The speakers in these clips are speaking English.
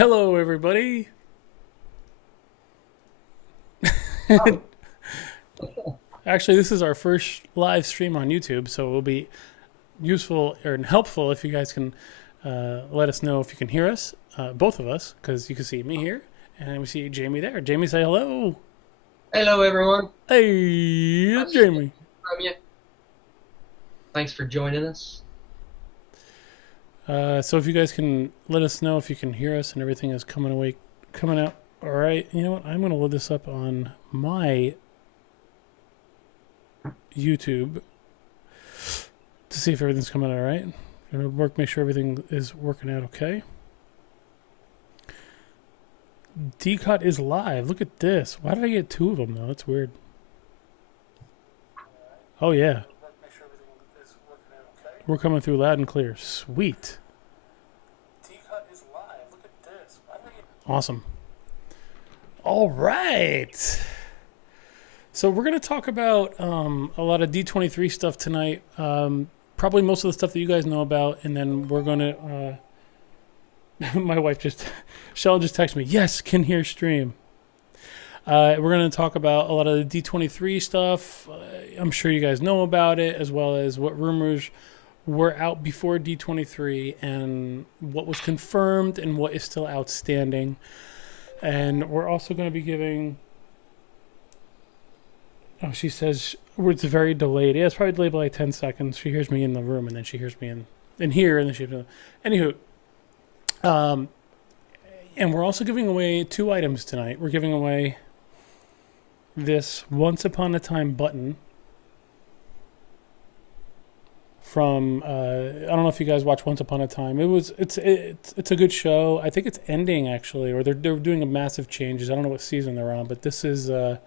Hello, everybody. Oh, Actually, this is our first live stream on YouTube, so it will be useful or helpful if you guys can let us know if you can hear us, both of us, because you can see me here and we see Jamey there. Jamey, say hello. hello, everyone. Hey, Nice to Jamey. hear from you. Thanks for joining us. So if you guys can let us know if you can hear us and everything is coming out. All right. You know what? I'm going to load this up on my YouTube to see if everything's coming out all right. Gonna make sure everything is working out okay. D-COT is live. Look at this. Why did I get two of them though? That's weird. Oh yeah, we're coming through loud and clear. Sweet. D-COT is live. Look at this. Awesome. All right. So we're gonna talk about a lot of D23 stuff tonight. Probably most of the stuff that you guys know about, and then we're gonna. My wife Shell just texted me. Yes, can hear stream. We're going to talk about a lot of the D23 stuff. I'm sure you guys know about it, as well as what rumors were out before D23 and what was confirmed and what is still outstanding. And we're also going to be giving. Oh, she says it's very delayed. Yeah, it's probably delayed by like 10 seconds. She hears me in the room, and then she hears me in here, and then she. Anywho, um, and we're also giving away two items tonight. We're giving away this Once Upon a Time button from I don't know if you guys watch Once Upon a Time. It's a good show. I think it's ending actually, or they're doing a massive changes. I don't know what season they're on, but this is on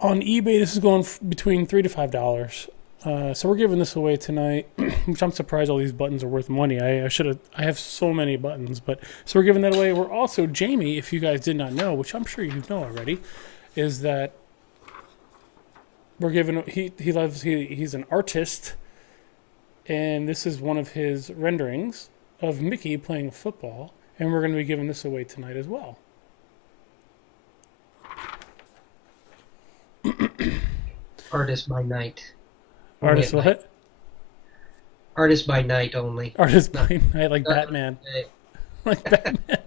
eBay. This is going between $3 to $5. So we're giving this away tonight, which I'm surprised all these buttons are worth money. I have so many buttons, but so we're giving that away. We're also Jamey, if you guys did not know, which I'm sure you know already, is that we're giving he's an artist, and this is one of his renderings of Mickey playing football, and we're going to be giving this away tonight as well. Artist by night. Only Artist at night. what? Artist by night only. Artist Not, by night, like not during Batman, the day. like Batman.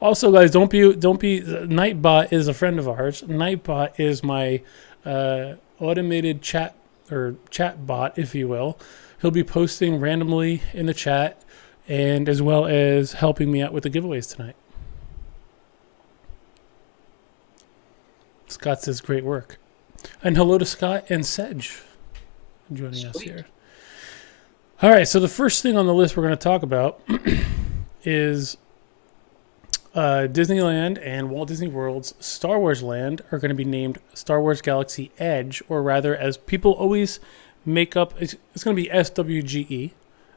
Also, guys, don't be. Nightbot is a friend of ours. Nightbot is my automated chat bot, if you will. He'll be posting randomly in the chat, and as well as helping me out with the giveaways tonight. Scott says great work, and hello to Scott and Sedge joining us Sweet. here. All right, so the first thing on the list we're going to talk about is Disneyland and Walt Disney World's Star Wars Land are going to be named Star Wars Galaxy Edge, or rather, as people always make up, it's going to be SWGE,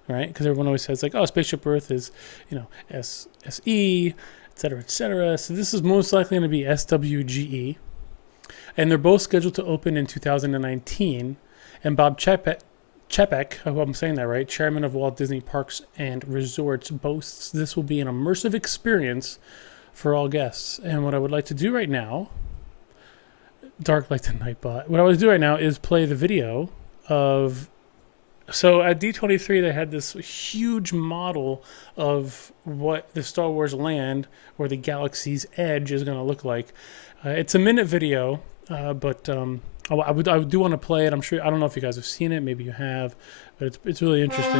right? Because everyone always says like, oh, Spaceship Earth is, SE, etc., etc. So this is most likely going to be SWGE, and they're both scheduled to open in 2019. And Bob Chapek, I hope I'm saying that right, chairman of Walt Disney Parks and Resorts, boasts this will be an immersive experience for all guests. And what I would like to do right now, dark like the Nightbot, what I would do right now is play the video of. So at D23, they had this huge model of what the Star Wars land or the galaxy's edge is going to look like. It's a minute video, but I do want to play it. I'm sure, I don't know if you guys have seen it. Maybe you have, but it's really interesting.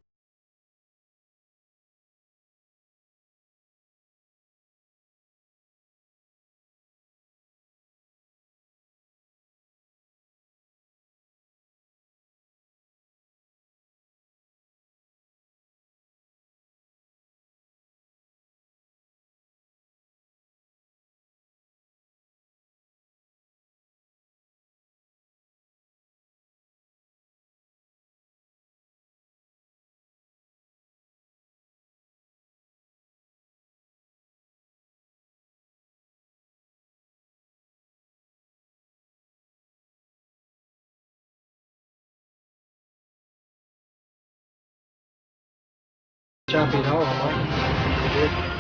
Copy it all, Mike.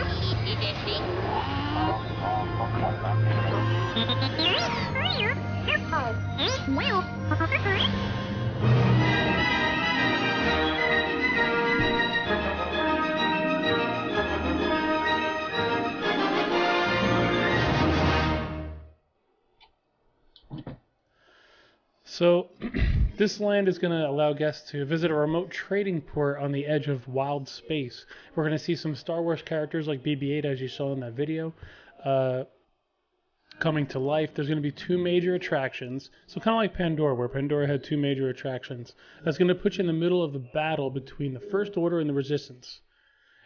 So, this land is going to allow guests to visit a remote trading port on the edge of wild space. We're going to see some Star Wars characters like BB-8, as you saw in that video, uh, coming to life. There's going to be two major attractions. So, kind of like Pandora, where Pandora had two major attractions. That's going to put you in the middle of the battle between the First Order and the Resistance.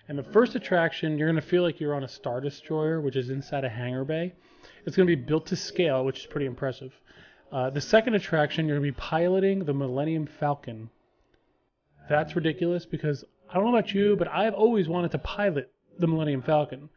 And the first attraction, you're going to feel like you're on a Star Destroyer, which is inside a hangar bay. It's going to be built to scale, which is pretty impressive. The second attraction, you're going to be piloting the Millennium Falcon. That's ridiculous because I don't know about you, but I've always wanted to pilot the Millennium Falcon.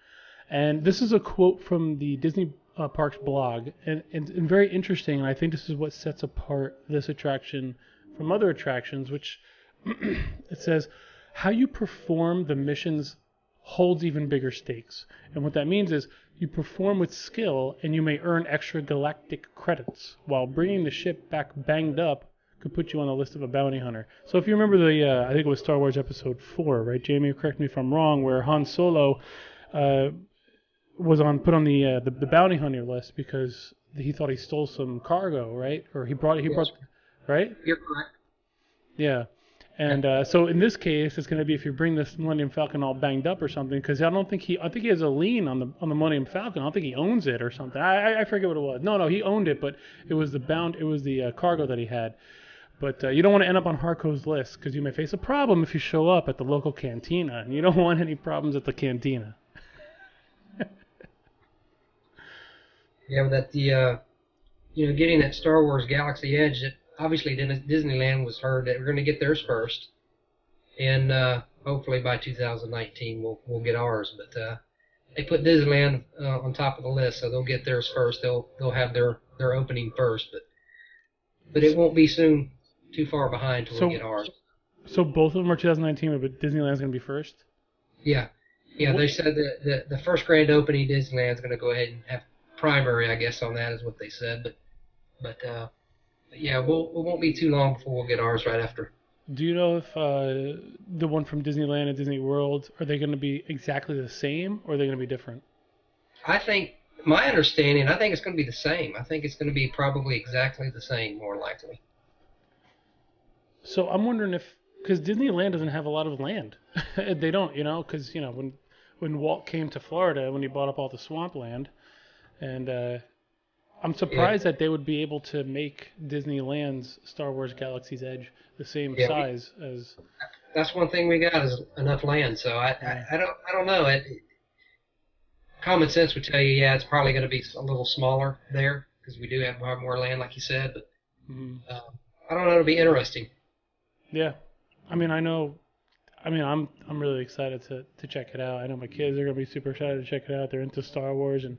And this is a quote from the Disney Parks blog, and very interesting. And I think this is what sets apart this attraction from other attractions, which it says, how you perform the missions holds even bigger stakes. And what that means is you perform with skill and you may earn extra galactic credits, while bringing the ship back banged up could put you on the list of a bounty hunter. So if you remember I think it was Star Wars Episode 4, right, Jamey, correct me if I'm wrong, where Han Solo was put on the bounty hunter list because he thought he stole some cargo, right? Or he brought, right? You're correct. Yeah. And so in this case, it's going to be if you bring this Millennium Falcon all banged up or something, because I think he has a lien on the Millennium Falcon. I don't think he owns it or something. I forget what it was. No, he owned it, but it was the cargo that he had. But you don't want to end up on Harco's list because you may face a problem if you show up at the local cantina, and you don't want any problems at the cantina. Yeah, that getting that Star Wars Galaxy Edge. Obviously, Disneyland was heard that we're going to get theirs first, and hopefully by 2019 we'll get ours. But they put Disneyland on top of the list, so they'll get theirs first. They'll have their opening first, but it won't be too far behind till we get ours. So both of them are 2019, but Disneyland's going to be first. Yeah. They said that the first grand opening Disneyland's going to go ahead and have primary, I guess, on that is what they said. But yeah, we won't be too long before we'll get ours right after. Do you know if the one from Disneyland and Disney World, are they going to be exactly the same, or are they going to be different? I think it's going to be the same. I think it's going to be probably exactly the same, more likely. So I'm wondering because Disneyland doesn't have a lot of land. They don't, because, when Walt came to Florida, when he bought up all the swampland, and I'm surprised that they would be able to make Disneyland's Star Wars Galaxy's Edge the same size as. That's one thing we got is enough land. So I don't know. Common sense would tell you, it's probably going to be a little smaller there because we do have more land, like you said. But I don't know. It'll be interesting. Yeah, I'm really excited to check it out. I know my kids are going to be super excited to check it out. They're into Star Wars and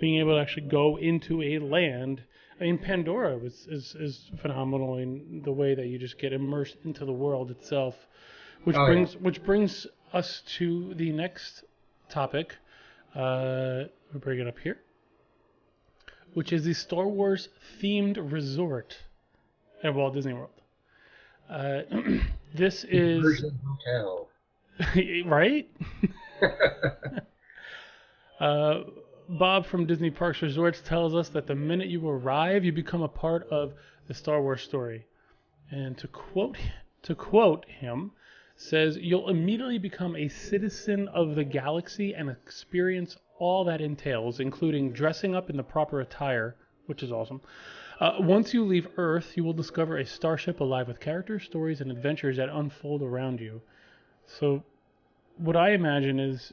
being able to actually go into a land. I mean, Pandora is phenomenal in the way that you just get immersed into the world itself, which brings us to the next topic. We'll bring it up here, which is the Star Wars themed resort at Walt Disney World. This is hotel, right. Bob from Disney Parks Resorts tells us that the minute you arrive, you become a part of the Star Wars story. And to quote him, says you'll immediately become a citizen of the galaxy and experience all that entails, including dressing up in the proper attire, which is awesome. Once you leave Earth, you will discover a starship alive with characters, stories, and adventures that unfold around you. So what I imagine is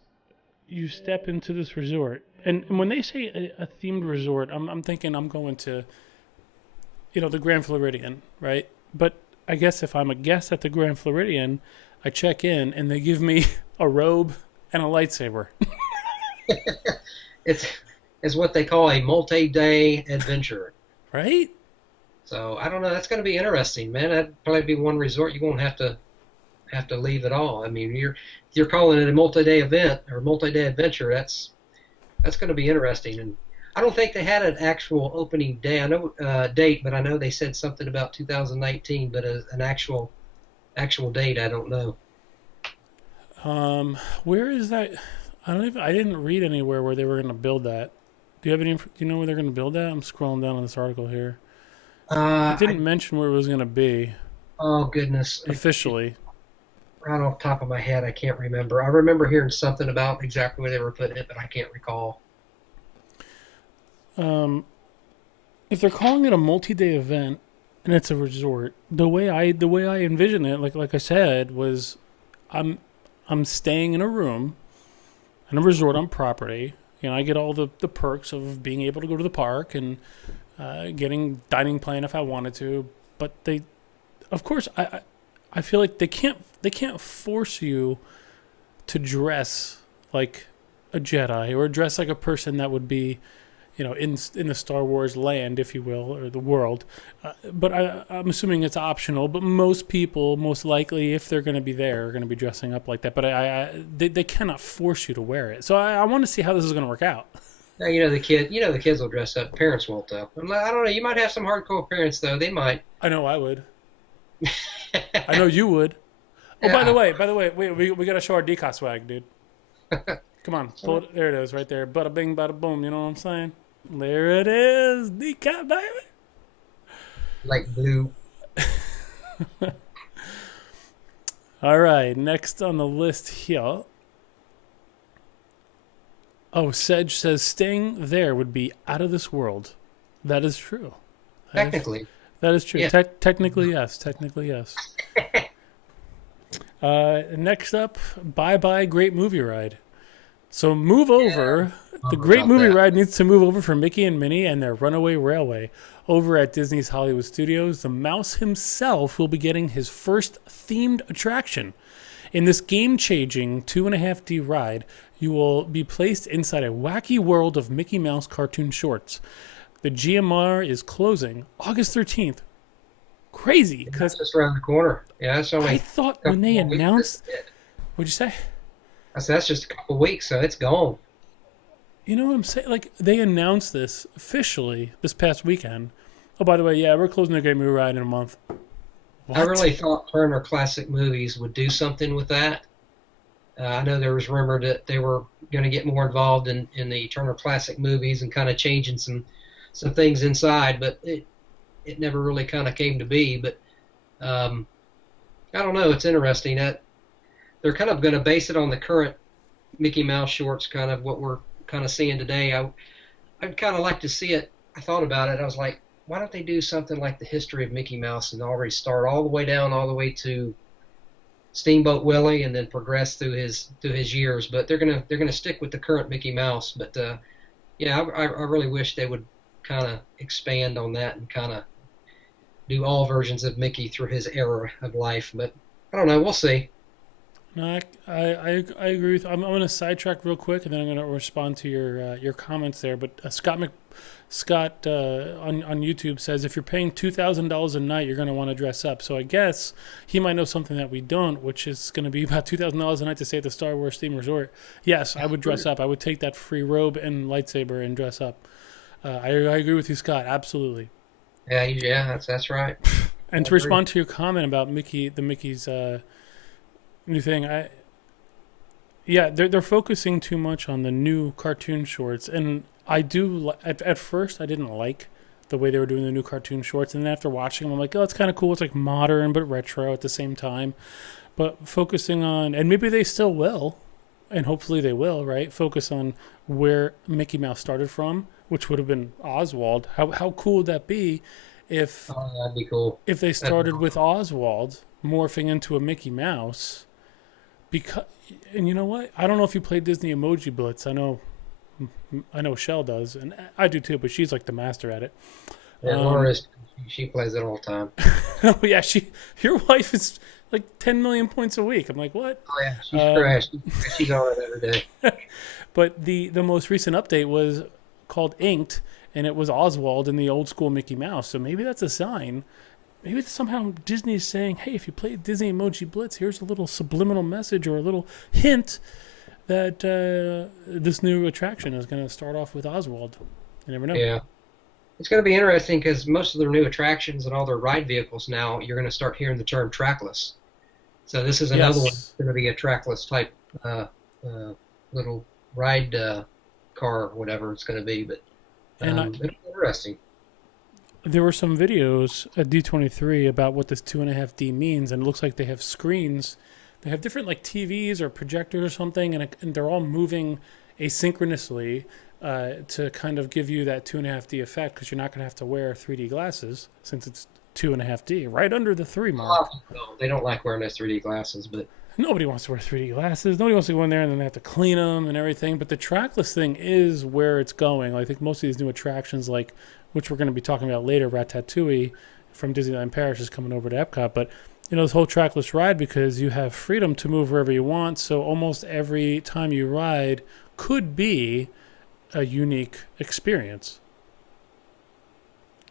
you step into this resort, and when they say a themed resort, I'm thinking I'm going to, the Grand Floridian, right? But I guess if I'm a guest at the Grand Floridian, I check in and they give me a robe and a lightsaber. It's what they call a multi-day adventure. Right? So I don't know. That's going to be interesting, man. That'd probably be one resort you won't have to leave at all. I mean, you're calling it a multi-day event or multi-day adventure. That's going to be interesting. And I don't think they had an actual opening day. I know date, but I know they said something about 2019. But an actual date, I don't know. Where is that? I didn't read anywhere where they were going to build that. Do you know where they're going to build that? I'm scrolling down on this article here. It didn't I mention where it was going to be oh goodness, officially. right off the top of my head, I can't remember. I remember hearing something about exactly where they were putting it, but I can't recall. Um, if they're calling it a multi-day event and it's a resort, the way I envision it, like I said, was I'm I'm staying in a room in a resort on property. You know, I get all the perks of being able to go to the park and getting dining plan if I wanted to. But they, of course, I feel like they can't force you to dress like a Jedi or dress like a person that would be, you know, in the Star Wars land, if you will, or the world. But I'm assuming it's optional. But most people, most likely, if they're going to be there, are going to be dressing up like that. But they cannot force you to wear it. So I want to see how this is going to work out. Now, the kids will dress up. Parents won't though. I don't know. You might have some hardcore parents though. They might. I know I would. I know you would. Oh, Yeah. by the way, we got to show our D-COT swag, dude. Come on, pull it. There it is, right there. Bada bing, bada boom. You know what I'm saying? There it is, D-COT, baby. Like blue. All right, next on the list here. Oh, Sedge says staying there would be out of this world. That is true. That is, Technically. that is true. Yeah. Technically, yes. Technically, yes. Next up, Bye Bye Great Movie Ride. So move over. The Great About Movie that. Ride needs to move over for Mickey and Minnie and their Runaway Railway. Over at Disney's Hollywood Studios, the mouse himself will be getting his first themed attraction. In this game-changing 2.5D ride, you will be placed inside a wacky world of Mickey Mouse cartoon shorts. The GMR is closing August 13th. Crazy, That's because just around the corner. Yeah, it's only I a thought couple when they more weeks. announced, what'd you say? I said that's just a couple weeks, so it's gone. You know what I'm saying? Like, they announced this officially this past weekend. Oh, by the way, yeah, we're closing the Great Movie Ride in a month. I What? really thought Turner Classic Movies would do something with that. I know there was rumor that they were going to get more involved in the Turner Classic Movies and kind of changing some things inside, but it never really kind of came to be. But I don't know. It's interesting that they're kind of going to base it on the current Mickey Mouse shorts, kind of what we're kind of seeing today. I'd kind of like to see it. I thought about it. I was like, why don't they do something like the history of Mickey Mouse and already start all the way down, all the way to Steamboat Willie, and then progress through his years. But they're gonna stick with the current Mickey Mouse. But yeah, I really wish they would kind of expand on that and kind of do all versions of Mickey through his era of life. But I don't know. We'll see. No, I agree with. I'm going to sidetrack real quick, and then I'm going to respond to your comments there. But Scott on YouTube says if you're paying $2,000 a night, you're going to want to dress up. So I guess he might know something that we don't, which is going to be about $2,000 a night to stay at the Star Wars theme resort. Yes, I would dress up. I would take that free robe and lightsaber and dress up. I agree with you, Scott. Absolutely. Yeah, that's right. And I to agree. respond to your comment about Mickey's new thing, yeah, they're focusing too much on the new cartoon shorts, and I do. At first, I didn't like the way they were doing the new cartoon shorts, and then after watching them, I'm like, oh, it's kind of cool. It's like modern but retro at the same time. But focusing on, and maybe they still will, and hopefully they will, right? Focus on where Mickey Mouse started from, which would have been Oswald. How cool would that be if Oh, that'd be cool. if they That'd be started with Oswald morphing into a Mickey Mouse? Because, and you know what? I don't know if you played Disney Emoji Blitz. I know Shell does, and I do too. But she's like the master at it. Yeah, Um, Laura is. She plays it all the time. oh yeah, your wife is like 10 million points a week. I'm like, what? Oh yeah, she's Um, trash. She's on it every day. but the most recent update was called Inked, and it was Oswald in the old school Mickey Mouse. So maybe that's a sign. Maybe somehow Disney is saying, hey, if you play Disney Emoji Blitz, here's a little subliminal message or a little hint that this new attraction is going to start off with Oswald. You never know. Yeah. It's going to be interesting because most of their new attractions and all their ride vehicles now, you're going to start hearing the term trackless. So this is another one Yes. that's going to be a trackless type little ride car or whatever it's going to be. But And it'll be interesting. there were some videos at D23 about what this 2.5D means, and it looks like they have screens. They have different like TVs or projectors or something, and they're all moving asynchronously to kind of give you that 2.5D effect, because you're not going to have to wear 3D glasses since it's 2.5D, right under the 3 A lot mark. of people don't. They don't like wearing those 3D glasses, but Nobody wants to wear 3D glasses. Nobody wants to go in there and then they have to clean them and everything. But the trackless thing is where it's going. I think most of these new attractions, like which we're going to be talking about later, Ratatouille from Disneyland Paris is coming over to Epcot. But this whole trackless ride, because you have freedom to move wherever you want. So almost every time you ride could be a unique experience,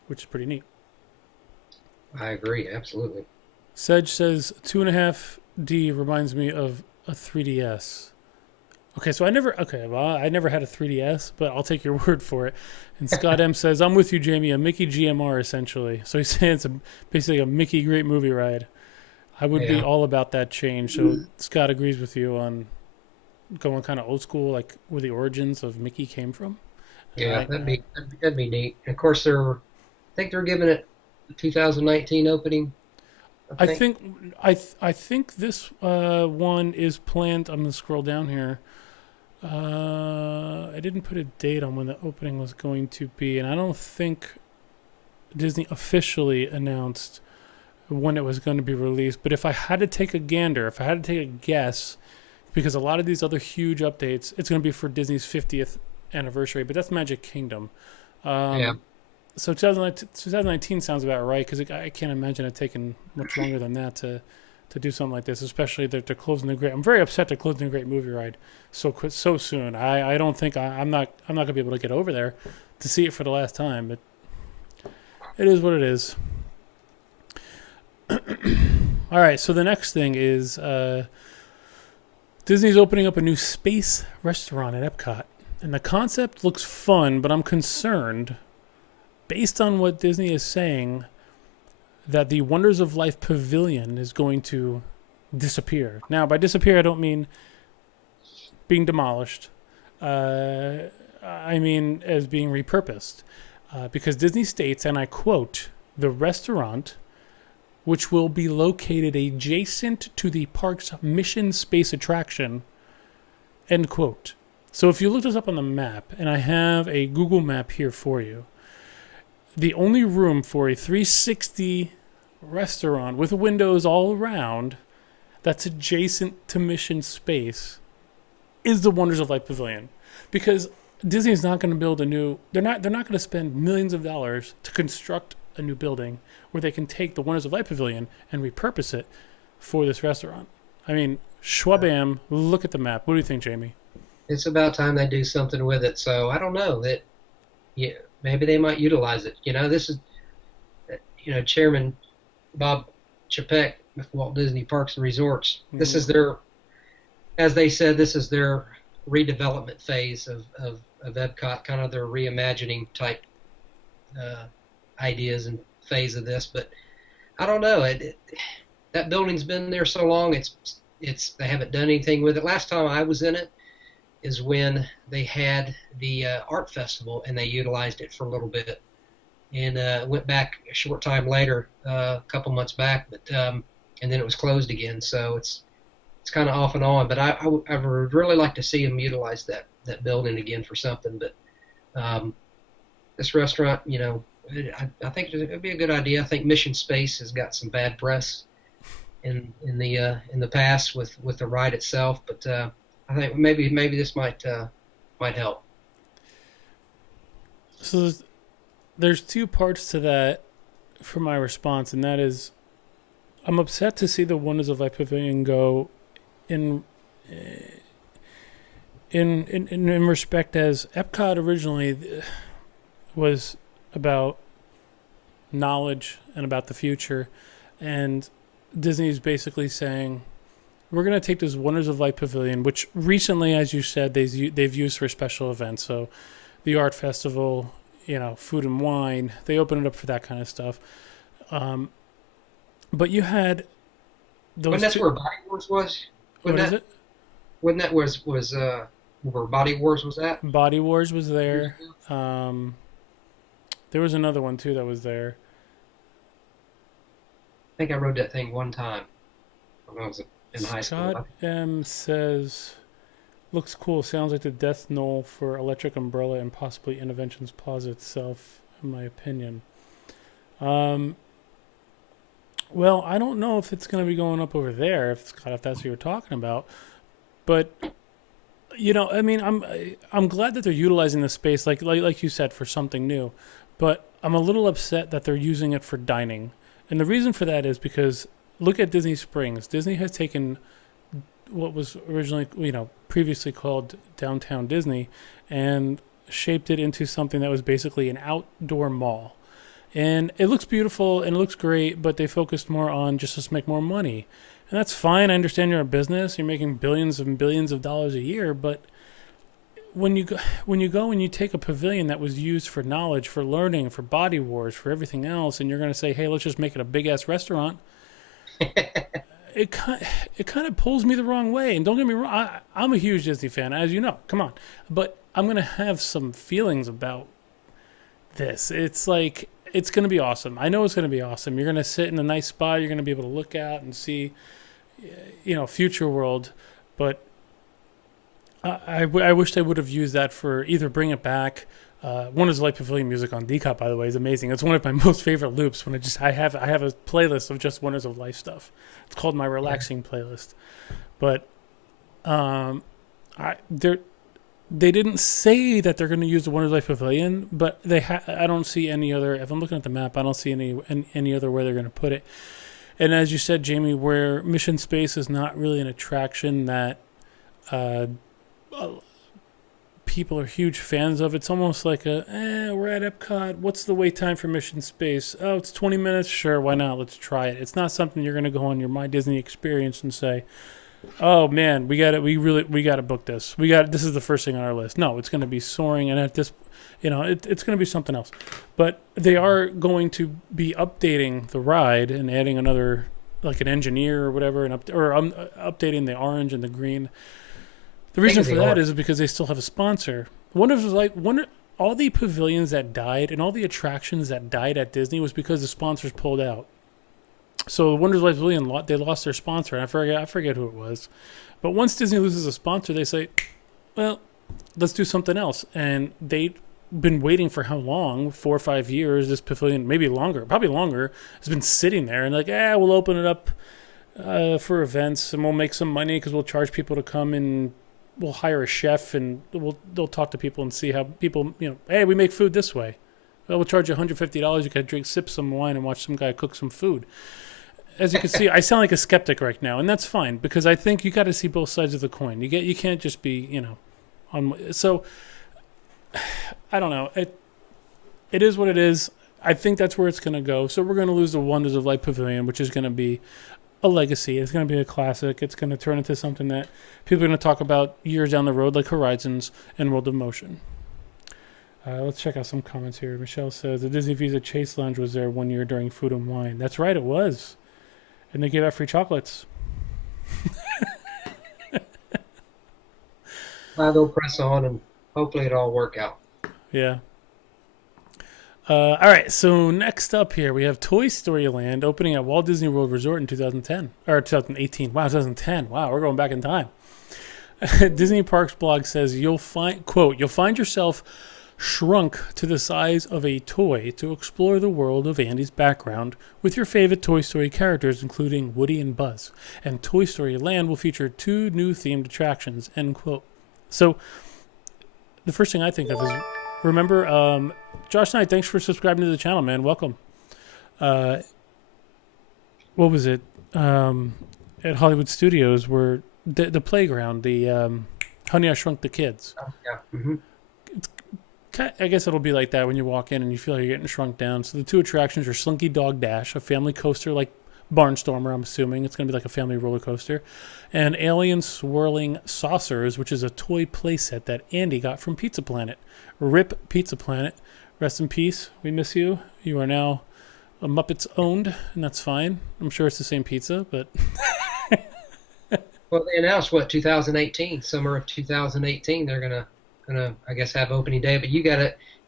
which is pretty neat. I agree absolutely. Sedge says 2.5D reminds me of a 3DS. Okay, so I never had a 3DS, but I'll take your word for it. And Scott M says, I'm with you, Jamie, a Mickey GMR essentially. So he's saying it's basically a Mickey Great Movie Ride. I would be Yeah, all about that change. So Scott agrees with you on going kind of old school, like where the origins of Mickey came from. And yeah, that'd be neat. And of course, I think they're giving it a 2019 opening. I I think. think I think this one is planned. I'm gonna scroll down here. I didn't put a date on when the opening was going to be, and I don't think Disney officially announced when it was going to be released. But if I had to take a gander, if I had to take a guess, because a lot of these other huge updates, it's going to be for Disney's 50th anniversary, but that's Magic Kingdom. Yeah, So 2019 sounds about right, because I can't imagine it taking much longer than that to do something like this, especially that they're closing the great. I'm very upset they're closing the Great Movie Ride so soon. I don't think I'm not gonna be able to get over there to see it for the last time. But it is what it is. All right, so the next thing is Disney's opening up a new space restaurant at Epcot, and the concept looks fun, but I'm concerned based on what Disney is saying that the Wonders of Life Pavilion is going to disappear. Now, by disappear, I don't mean being demolished. I mean as being repurposed. Because Disney states, and I quote, the restaurant, which will be located adjacent to the park's Mission Space attraction, end quote. So if you look this up on the map, and I have a Google map here for you, the only room for a 360 restaurant with windows all around that's adjacent to Mission Space is the Wonders of Life Pavilion, because Disney's not going to build a new. They're not going to spend millions of dollars to construct a new building where they can take the Wonders of Life Pavilion and repurpose it for this restaurant. I mean, Schwabam, look at the map. What do you think, Jamie? it's about time they do something with it. So I don't know that. Yeah, maybe they might utilize it. This is Chairman Bob Chapek with Walt Disney Parks and Resorts. This Mm-hmm. is their, as they said, this is their redevelopment phase of Epcot, kind of their reimagining type uh, ideas and phase of this. But I don't know. That building's been there so long. It's they haven't done anything with it. Last time I was in it is when they had the art festival and they utilized it for a little bit, and went back a short time later, a couple months back, but and then it was closed again. So it's kind of off and on. But I would really like to see them utilize that building again for something. But this restaurant, I think it'd be a good idea. I think Mission Space has got some bad press in the past with the ride itself, but I think maybe this might help. So there's two parts to that for my response, and that is, I'm upset to see the Wonders of Life Pavilion go in in respect as Epcot originally was about knowledge and about the future, and Disney's basically saying we're going to take this Wonders of Life Pavilion, which recently, as you said, they've used for special events. So the art festival, food and wine, they open it up for that kind of stuff. But you had When those that's two. where Body Wars was, What when is that it? when that was where Body Wars was at Body Wars was years there. ago. There was another one too that was there. I think I rode that thing one time when I was in high school. Scott M says, looks cool. Sounds like the death knell for Electric Umbrella and possibly Interventions Plaza itself, in my opinion. Well, I don't know if it's going to be going up over there, if Scott, if that's what you're talking about. But I mean, I'm glad that they're utilizing the space, like you said, for something new. But I'm a little upset that they're using it for dining, and the reason for that is because look at Disney Springs. Disney has taken what was originally, previously called Downtown Disney, and shaped it into something that was basically an outdoor mall. And it looks beautiful and it looks great, but they focused more on just to make more money. And that's fine. I understand you're a business, you're making billions and billions of dollars a year, but when you go and you take a pavilion that was used for knowledge, for learning, for body wars, for everything else, and you're going to say, "Hey, let's just make it a big ass restaurant," it kind of pulls me the wrong way. And don't get me wrong, I'm a huge Disney fan, as you know. Come on, but I'm going to have some feelings about this. It's like it's going to be awesome. I know it's going to be awesome. You're going to sit in a nice spot. You're going to be able to look out and see, future world. But I wish they would have used that for either bring it back. Wonders of Life Pavilion music on D-COT, by the way, is amazing. It's one of my most favorite loops. When I have a playlist of just Wonders of Life stuff. It's called my relaxing playlist. But they didn't say that they're going to use the Wonders of Life Pavilion, but I don't see any other. If I'm looking at the map, I don't see any other where they're going to put it. And as you said, Jamey, where Mission Space is not really an attraction that people are huge fans of. It's almost like we're at Epcot. What's the wait time for Mission Space? Oh, it's 20 minutes. Sure, why not? Let's try it. It's not something you're going to go on your My Disney experience and say, "Oh man, we got it. We got to book this. This is the first thing on our list." No, it's going to be soaring, and at this, it's going to be something else. But they are going to be updating the ride and adding another, like an engineer or whatever, and updating the orange and the green. The reason for that is because they still have a sponsor. All the pavilions that died and all the attractions that died at Disney was because the sponsors pulled out. So Wonders of Life Pavilion, they lost their sponsor, and I forget who it was. But once Disney loses a sponsor, they say, "Well, let's do something else." And they've been waiting for how long? 4 or 5 years. This pavilion, maybe longer, probably longer, has been sitting there, and like, we'll open it up for events, and we'll make some money because we'll charge people to come, and we'll hire a chef, and they'll talk to people and see how people, hey, we make food this way. Well, we'll charge you $150. You can sip some wine and watch some guy cook some food. As you can see, I sound like a skeptic right now, and that's fine because I think you got to see both sides of the coin. You can't just be, So I don't know. It is what it is. I think that's where it's going to go. So we're going to lose the Wonders of Life Pavilion, which is going to be a legacy. It's going to be a classic. It's going to turn into something that people are going to talk about years down the road, like Horizons and World of Motion. Let's check out some comments here. Michelle says the Disney Visa Chase Lounge was there 1 year during Food and Wine. That's right, it was. And they gave out free chocolates. They'll press on, and hopefully it'll all work out. Yeah. All right, so next up here, we have Toy Story Land opening at Walt Disney World Resort in 2010. Or 2018. Wow, 2010. Wow, we're going back in time. Disney Parks blog says, quote, you'll find yourself shrunk to the size of a toy to explore the world of Andy's background with your favorite Toy Story characters, including Woody and Buzz. And Toy Story Land will feature 2 new themed attractions, end quote. So the first thing I think of is, remember, Josh Knight, thanks for subscribing to the channel, man. Welcome. What was it? At Hollywood Studios, where the playground, the Honey, I Shrunk the Kids. Oh, yeah. Mm-hmm. I guess it'll be like that when you walk in and you feel like you're getting shrunk down. So the 2 attractions are Slinky Dog Dash, a family coaster like Barnstormer, I'm assuming. It's going to be like a family roller coaster. And Alien Swirling Saucers, which is a toy playset that Andy got from Pizza Planet. RIP Pizza Planet. Rest in peace. We miss you. You are now a Muppets owned, and that's fine. I'm sure it's the same pizza, but... Well, they announced, 2018, summer of 2018, they're gonna I guess have opening day. But you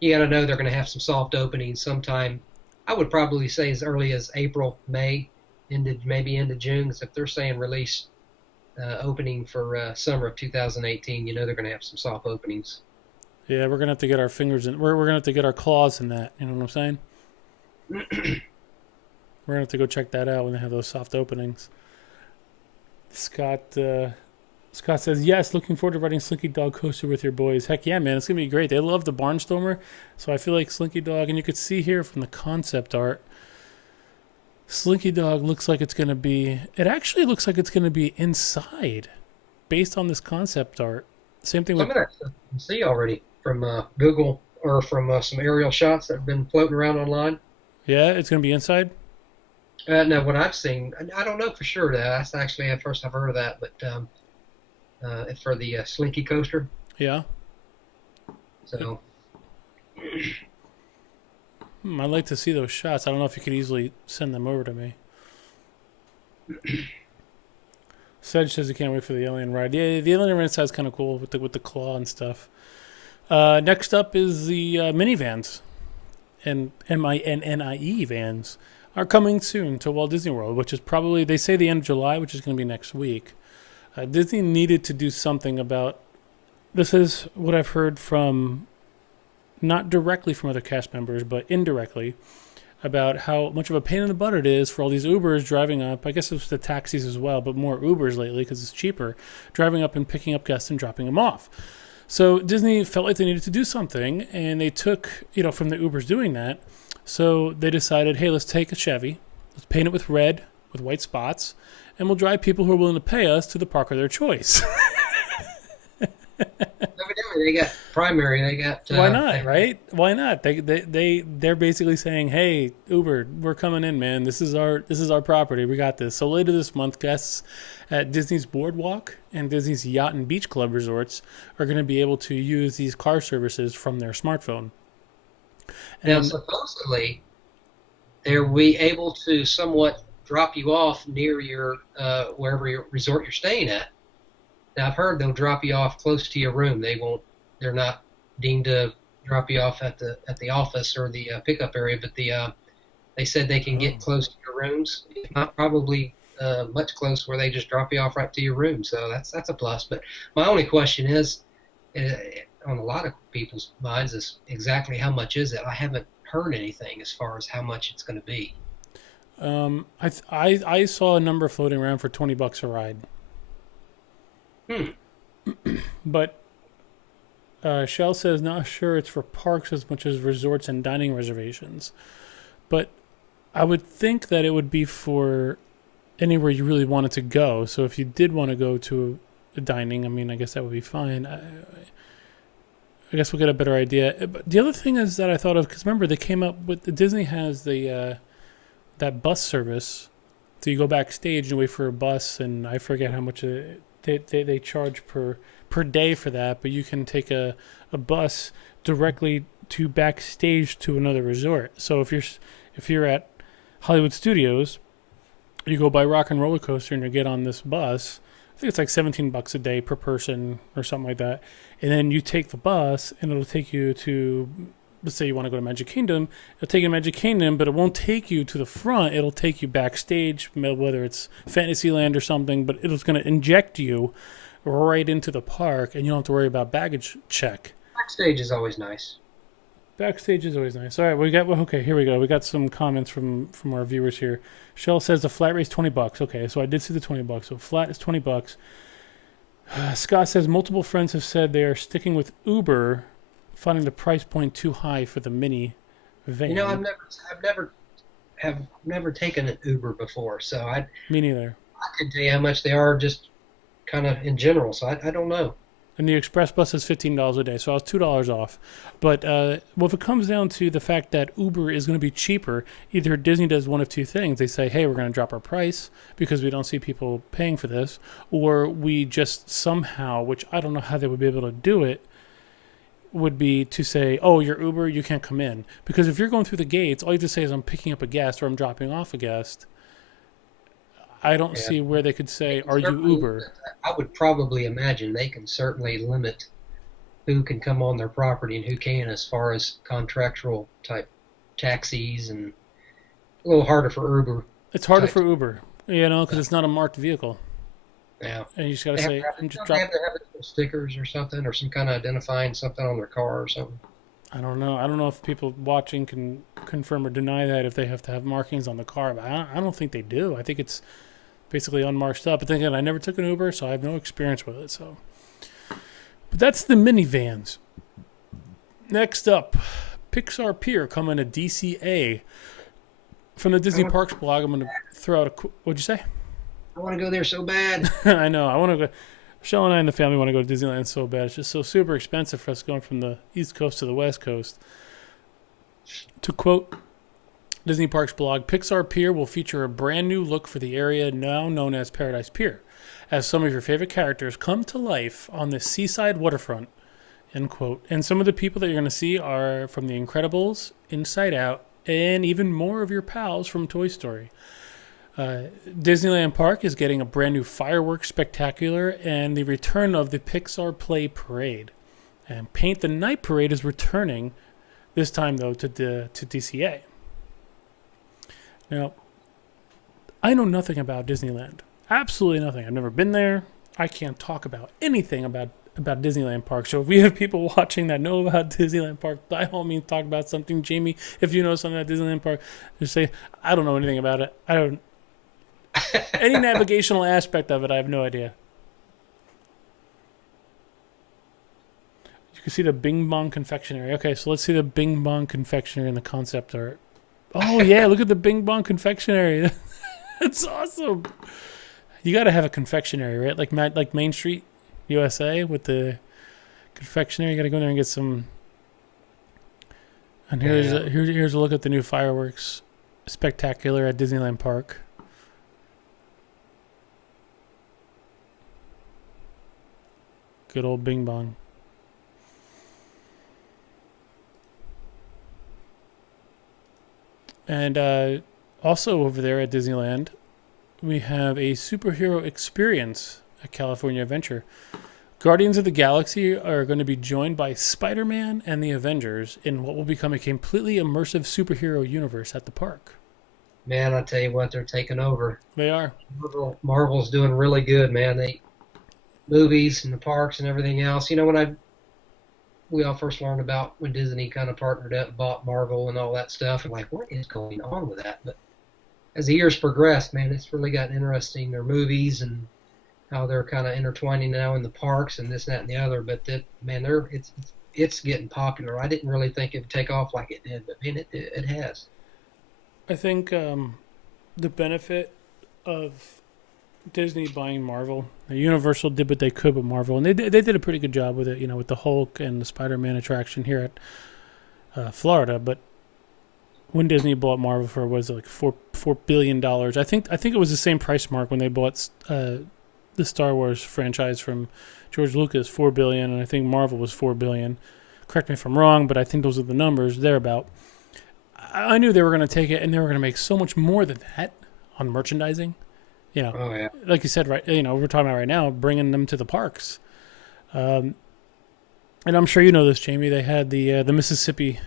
you got to know they're going to have some soft openings sometime. I would probably say as early as April, May, maybe into June. 'Cause if they're saying release opening for summer of 2018, you know they're going to have some soft openings. Yeah, we're gonna have to get our fingers in. We're gonna have to get our claws in that. You know what I'm saying? We're gonna have to go check that out when they have those soft openings. Scott Scott says yes. Looking forward to riding Slinky Dog Coaster with your boys. Heck yeah, man! It's gonna be great. They love the Barnstormer, so I feel like Slinky Dog, and you could see here from the concept art, Slinky Dog looks like it's gonna be. It actually looks like it's gonna be inside, based on this concept art. Same thing with. Some of that stuff you can see already from Google or from some aerial shots that have been floating around online. Yeah, it's gonna be inside. No, what I've seen, I don't know for sure. That's actually the first I've heard of that, but for the Slinky coaster. Yeah. So I'd like to see those shots. I don't know if you could easily send them over to me. Sedge says he can't wait for the alien ride. Yeah, the alien ride is kind of cool with the claw and stuff. Next up is the minivans, and MINNIE vans are coming soon to Walt Disney World, which is probably, they say, the end of July, which is going to be next week. Disney needed to do something about. This is what I've heard from, not directly from other cast members, but indirectly, about how much of a pain in the butt it is for all these Ubers driving up. I guess it's the taxis as well, but more Ubers lately because it's cheaper, driving up and picking up guests and dropping them off. So Disney felt like they needed to do something, and they took, from the Ubers doing that. So they decided, hey, let's take a Chevy, let's paint it with red, with white spots, and we'll drive people who are willing to pay us to the park of their choice. evidently they got primary. They got Why not, right? Why not? They're basically saying, "Hey, Uber, we're coming in, man. This is our property. We got this." So later this month, guests at Disney's Boardwalk and Disney's Yacht and Beach Club resorts are going to be able to use these car services from their smartphone. Now, And supposedly, they're we able to somewhat drop you off near your wherever your resort you're staying at. Now, I've heard they'll drop you off close to your room. They won't. They're not deemed to drop you off at the office or the pickup area, but they said they can get close to your rooms. If not probably much close where they just drop you off right to your room. So that's a plus. But my only question is, on a lot of people's minds, is exactly how much is it? I haven't heard anything as far as how much it's going to be. I saw a number floating around for $20 a ride. But Shell says not sure it's for parks as much as resorts and dining reservations. But I would think that it would be for anywhere you really wanted to go. So if you did want to go to a dining, I mean, I guess that would be fine. I guess we'll get a better idea. But the other thing is that I thought of, because remember they came up with, Disney has the that bus service. So you go backstage and wait for a bus, and I forget how much they charge per day for that, but you can take a bus directly to backstage to another resort. So if you're at Hollywood Studios, you go by Rock and Roller Coaster and you get on this bus. I think it's like $17 a day per person or something like that. And then you take the bus and it'll take you to, let's say you want to go to Magic Kingdom, it'll take you to Magic Kingdom, but it won't take you to the front. It'll take you backstage, whether it's Fantasyland or something, but it's going to inject you right into the park, and you don't have to worry about baggage check. Backstage is always nice. Backstage is always nice. All right, okay, here we go. We got some comments from our viewers here. Shell says the flat rate's $20. Okay, so I did see the $20. So flat is $20. Scott says multiple friends have said they are sticking with Uber, finding the price point too high for the mini van. I've never taken an Uber before, so Me neither. I couldn't tell you how much they are just kind of in general. So I don't know. And the express bus is $15 a day, so I was $2 off. But if it comes down to the fact that Uber is going to be cheaper, either Disney does one of two things. They say, hey, we're going to drop our price because we don't see people paying for this, or we just somehow, which I don't know how they would be able to do it, would be to say, oh, you're Uber, you can't come in. Because if you're going through the gates, all you have to say is I'm picking up a guest or I'm dropping off a guest. I don't see where they could say, are you Uber? I would probably imagine they can certainly limit who can come on their property and who can, as far as contractual type taxis, and a little harder for Uber It's harder type. for Uber, because Yeah. it's not a marked vehicle, Yeah. and you just got to They have say, to have, "I'm just they drop." have to have little stickers or something, or some kind of identifying something on their car or something. I don't know. I don't know if people watching can confirm or deny that if they have to have markings on the car, but I don't think they do. I think it's basically unmarked up. But then again, I never took an Uber, so I have no experience with it. So, but that's the minivans. Next up, Pixar Pier coming to DCA from the I Disney want, Parks blog. I'm going to throw out a. What'd you say? I want to go there so bad. I know. I want to go. Michelle and I and the family want to go to Disneyland so bad. It's just so super expensive for us going from the East Coast to the West Coast. To quote Disney Parks blog, Pixar Pier will feature a brand new look for the area now known as Paradise Pier, as some of your favorite characters come to life on the seaside waterfront. End quote. And some of the people that you're going to see are from The Incredibles, Inside Out, and even more of your pals from Toy Story. Disneyland Park is getting a brand new fireworks spectacular and the return of the Pixar Play Parade. And Paint the Night Parade is returning, this time though to DCA. Now, I know nothing about Disneyland. Absolutely nothing. I've never been there. I can't talk about anything about Disneyland Park. So if we have people watching that know about Disneyland Park, by all means talk about something. Jamey, if you know something about Disneyland Park, just say, I don't know anything about it. I don't. Any navigational aspect of it, I have no idea. You can see the Bing Bong Confectionery. Okay, so let's see the Bing Bong Confectionery in the concept art. Oh yeah, look at the Bing Bong Confectionery. That's awesome. You got to have a confectionery, right? Like Main Street, USA, with the confectionery. You got to go in there and get some. And here's a look at the new fireworks spectacular at Disneyland Park. Good old Bing Bong. And also over there at Disneyland, we have a superhero experience at California Adventure. Guardians of the Galaxy are going to be joined by Spider-Man and the Avengers in what will become a completely immersive superhero universe at the park. Man, I tell you what, they're taking over. They are. Marvel's doing really good, man. They movies and the parks and everything else. You know, we all first learned about when Disney kind of partnered up, bought Marvel and all that stuff, and like, what is going on with that? But as the years progressed, man, it's really gotten interesting. Their movies and how they're kind of intertwining now in the parks and this, that, and the other. But that, man, it's getting popular. I didn't really think it would take off like it did, but man, it has. I think the benefit of Disney buying Marvel, Universal did what they could with Marvel, and they did a pretty good job with it. With the Hulk and the Spider-Man attraction here at Florida. But when Disney bought Marvel for, what is it, like $4 billion? I think it was the same price mark when they bought the Star Wars franchise from George Lucas, $4 billion, and I think Marvel was $4 billion. Correct me if I'm wrong, but I think those are the numbers thereabout. I knew they were going to take it, and they were going to make so much more than that on merchandising. Oh yeah. Like you said, right? We're talking about right now bringing them to the parks, and I'm sure you know this, Jamey. They had the Mississippi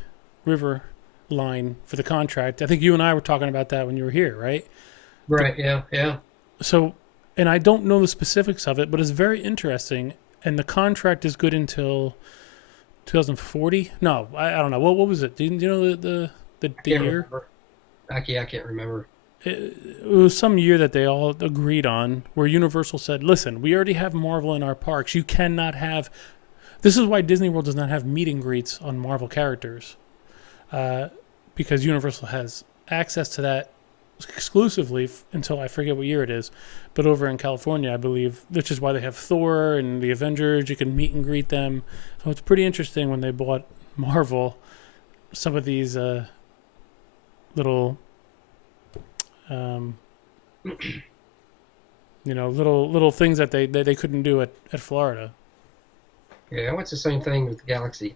River line for the contract. I think you and I were talking about that when you were here, right? Right. Yeah. Yeah. So, and I don't know the specifics of it, but it's very interesting. And the contract is good until 2040. No, I don't know. What was it? Do you know the year? Remember. I can't remember. It was some year that they all agreed on where Universal said, listen, we already have Marvel in our parks. You cannot have. This is why Disney World does not have meet and greets on Marvel characters, because Universal has access to that exclusively until I forget what year it is. But over in California, I believe, which is why they have Thor and the Avengers. You can meet and greet them. So it's pretty interesting when they bought Marvel, some of these little little things that they couldn't do at Florida. Yeah, it's the same thing with the Galaxy,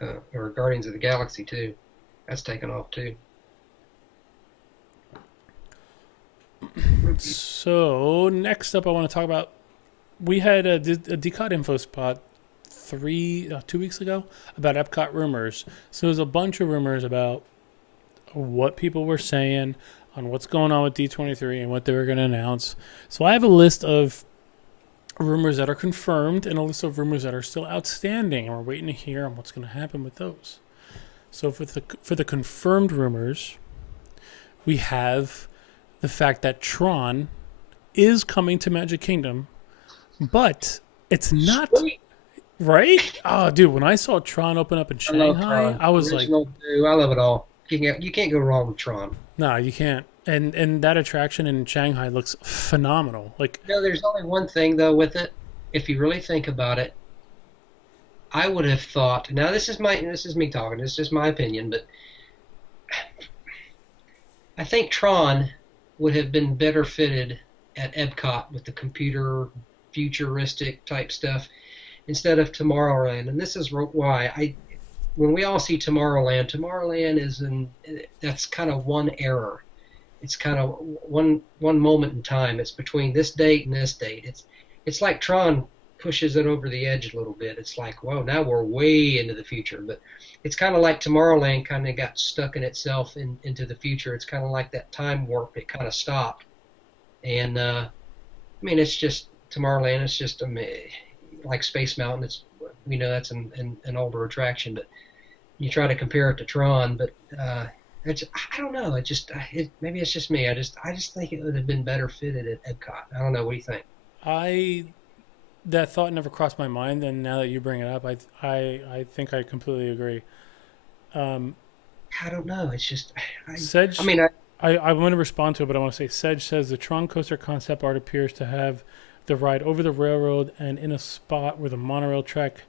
or Guardians of the Galaxy too. That's taken off too. So next up, I want to talk about. We had a D-COT info spot 2 weeks ago about Epcot rumors. So there's a bunch of rumors about what people were saying on what's going on with D23 and what they were going to announce. So I have a list of rumors that are confirmed and a list of rumors that are still outstanding, and we're waiting to hear on what's going to happen with those. So for the confirmed rumors, we have the fact that Tron is coming to Magic Kingdom, but it's not. Sweet. Right? Oh, dude, when I saw Tron open up in I love Shanghai, Tron. I was like, Original Blue. I love it all. You can't go wrong with Tron. nah, you can't. And that attraction in Shanghai looks phenomenal. Like, There's only one thing though with it. If you really think about it, I would have thought. Now this is me talking. This is just my opinion, but I think Tron would have been better fitted at Epcot with the computer futuristic type stuff instead of Tomorrowland. And this is why when we all see Tomorrowland, that's kind of one error. It's kind of one moment in time. It's between this date and this date. It's like Tron pushes it over the edge a little bit. It's like, whoa, now we're way into the future. But it's kind of like Tomorrowland kind of got stuck in itself into the future. It's kind of like that time warp. It kind of stopped. And I mean, it's just Tomorrowland. It's just like Space Mountain. It's that's an older attraction, but you try to compare it to Tron, but I don't know. Maybe it's just me. I just think it would have been better fitted at Epcot. I don't know. What do you think? That thought never crossed my mind, and now that you bring it up, I think I completely agree. I don't know. It's just Sedge, I mean, I want to respond to it, but I want to say Sedge says the Tron coaster concept art appears to have the ride over the railroad and in a spot where the monorail track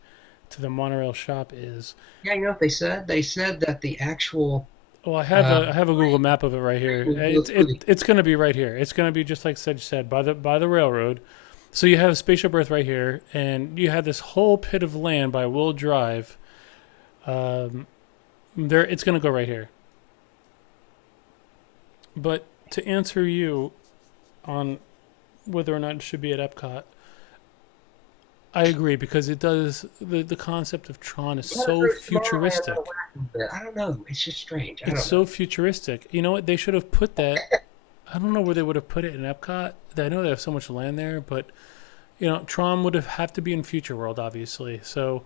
to the monorail shop is. yeah. You know what they said? They said that the actual Well, I have a Google map of it right here. It's going to be right here. It's going to be just like Sedge said by the railroad. So you have Spaceship Earth right here, and you have this whole pit of land by Will Drive. It's going to go right here. But to answer you on whether or not it should be at Epcot, I agree because it does the concept of Tron is so futuristic. I don't know. It's just strange. It's so futuristic. You know what? They should have put that. I don't know where they would have put it in Epcot. I know they have so much land there, but Tron would have to be in Future World, obviously. So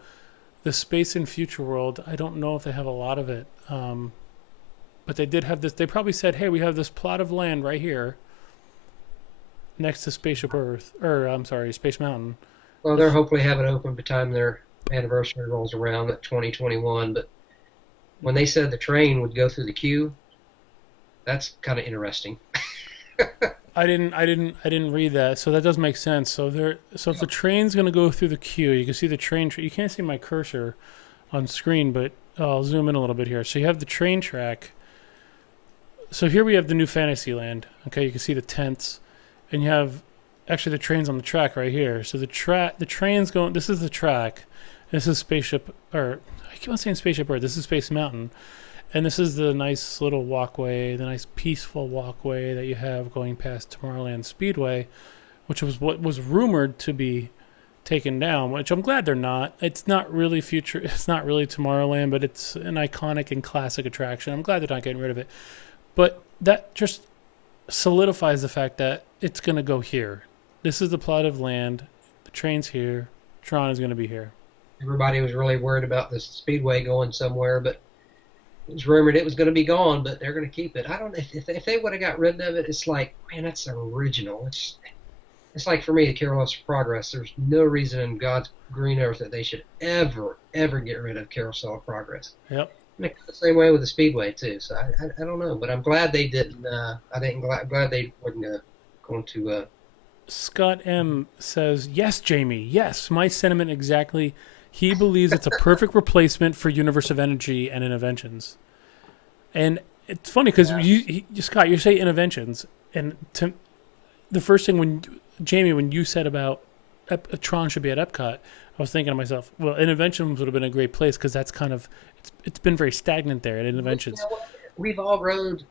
the space in Future World, I don't know if they have a lot of it. But they did have this. They probably said, "Hey, we have this plot of land right here, next to Spaceship Earth, or I'm sorry, Space Mountain." Well, they'll hopefully have it open by the time their anniversary rolls around at 2021. But when they said the train would go through the queue, that's kind of interesting. I didn't read that, so that does make sense. So if the train's going to go through the queue, you can see the train. You can't see my cursor on screen, but I'll zoom in a little bit here. So you have the train track. So here we have the new Fantasyland. Okay, you can see the tents, and you have actually the train's on the track right here. So the train's going. This is the track. This is Spaceship, or I keep on saying Spaceship Earth. This is Space Mountain. And this is the nice little walkway, the nice peaceful walkway that you have going past Tomorrowland Speedway, which was what was rumored to be taken down, which I'm glad they're not. It's not really it's not really Tomorrowland, but it's an iconic and classic attraction. I'm glad they're not getting rid of it. But that just solidifies the fact that it's going to go here. This is the plot of land. The train's here. Tron is going to be here. Everybody was really worried about this Speedway going somewhere, but it was rumored it was going to be gone, but they're going to keep it. I don't know if they would have got rid of it. It's like, man, that's original. It's like for me, the Carousel of Progress. There's no reason in God's green earth that they should ever get rid of Carousel of Progress. Yep. And it's the same way with the Speedway too. So I don't know, but I'm glad they didn't. Glad they weren't going to. Scott M says, "Yes, Jamey. Yes, my sentiment exactly." He believes it's a perfect replacement for Universe of Energy and Interventions. And it's funny because Scott, you say Interventions, and the first thing Jamey, when you said about Tron should be at Epcot, I was thinking to myself, well, Interventions would have been a great place because that's kind of it's been very stagnant there at Interventions. We've all rode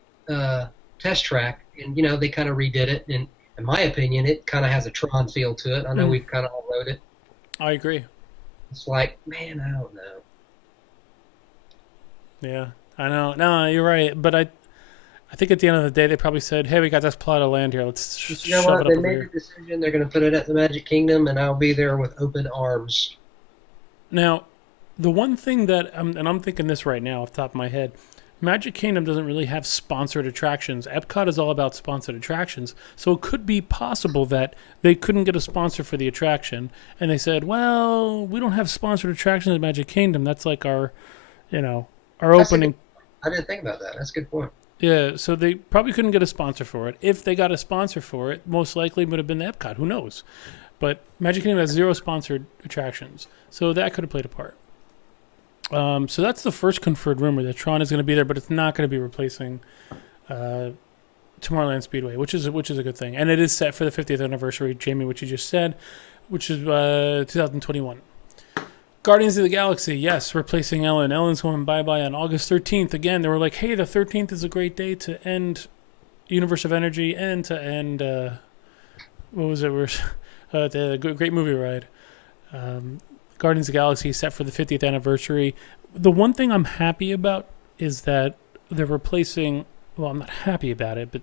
Test Track, and they kind of redid it, and in my opinion, it kind of has a Tron feel to it. I know we've kind of all rode it. I agree. It's like, man, I don't know. Yeah, I know. No, you're right. But I think at the end of the day, they probably said, "Hey, we got this plot of land here. Let's But you know shove it what? They up over made the here." decision. They're going to put it at the Magic Kingdom, and I'll be there with open arms. Now, the one thing that, and I'm thinking this right now off the top of my head, Magic Kingdom doesn't really have sponsored attractions. Epcot is all about sponsored attractions. So it could be possible that they couldn't get a sponsor for the attraction, and they said, "Well, we don't have sponsored attractions at Magic Kingdom. That's like you know, our That's a good. opening." I didn't think about that. That's a good point. Yeah, so they probably couldn't get a sponsor for it. If they got a sponsor for it, most likely it would have been the Epcot. Who knows? But Magic Kingdom has zero sponsored attractions, so that could have played a part. So that's the first confirmed rumor that Tron is going to be there, but it's not going to be replacing uh, Tomorrowland Speedway, which is a good thing, and it is set for the 50th anniversary, Jamey, which you just said, which is 2021. Guardians of the Galaxy, yes, replacing Ellen. Ellen's going bye bye on August 13th. Again, they were like, hey, the 13th is a great day to end Universe of Energy and to end what was it? The great movie ride. Guardians of the Galaxy set for the 50th anniversary. The one thing I'm happy about is that they're replacing. Well, I'm not happy about it, but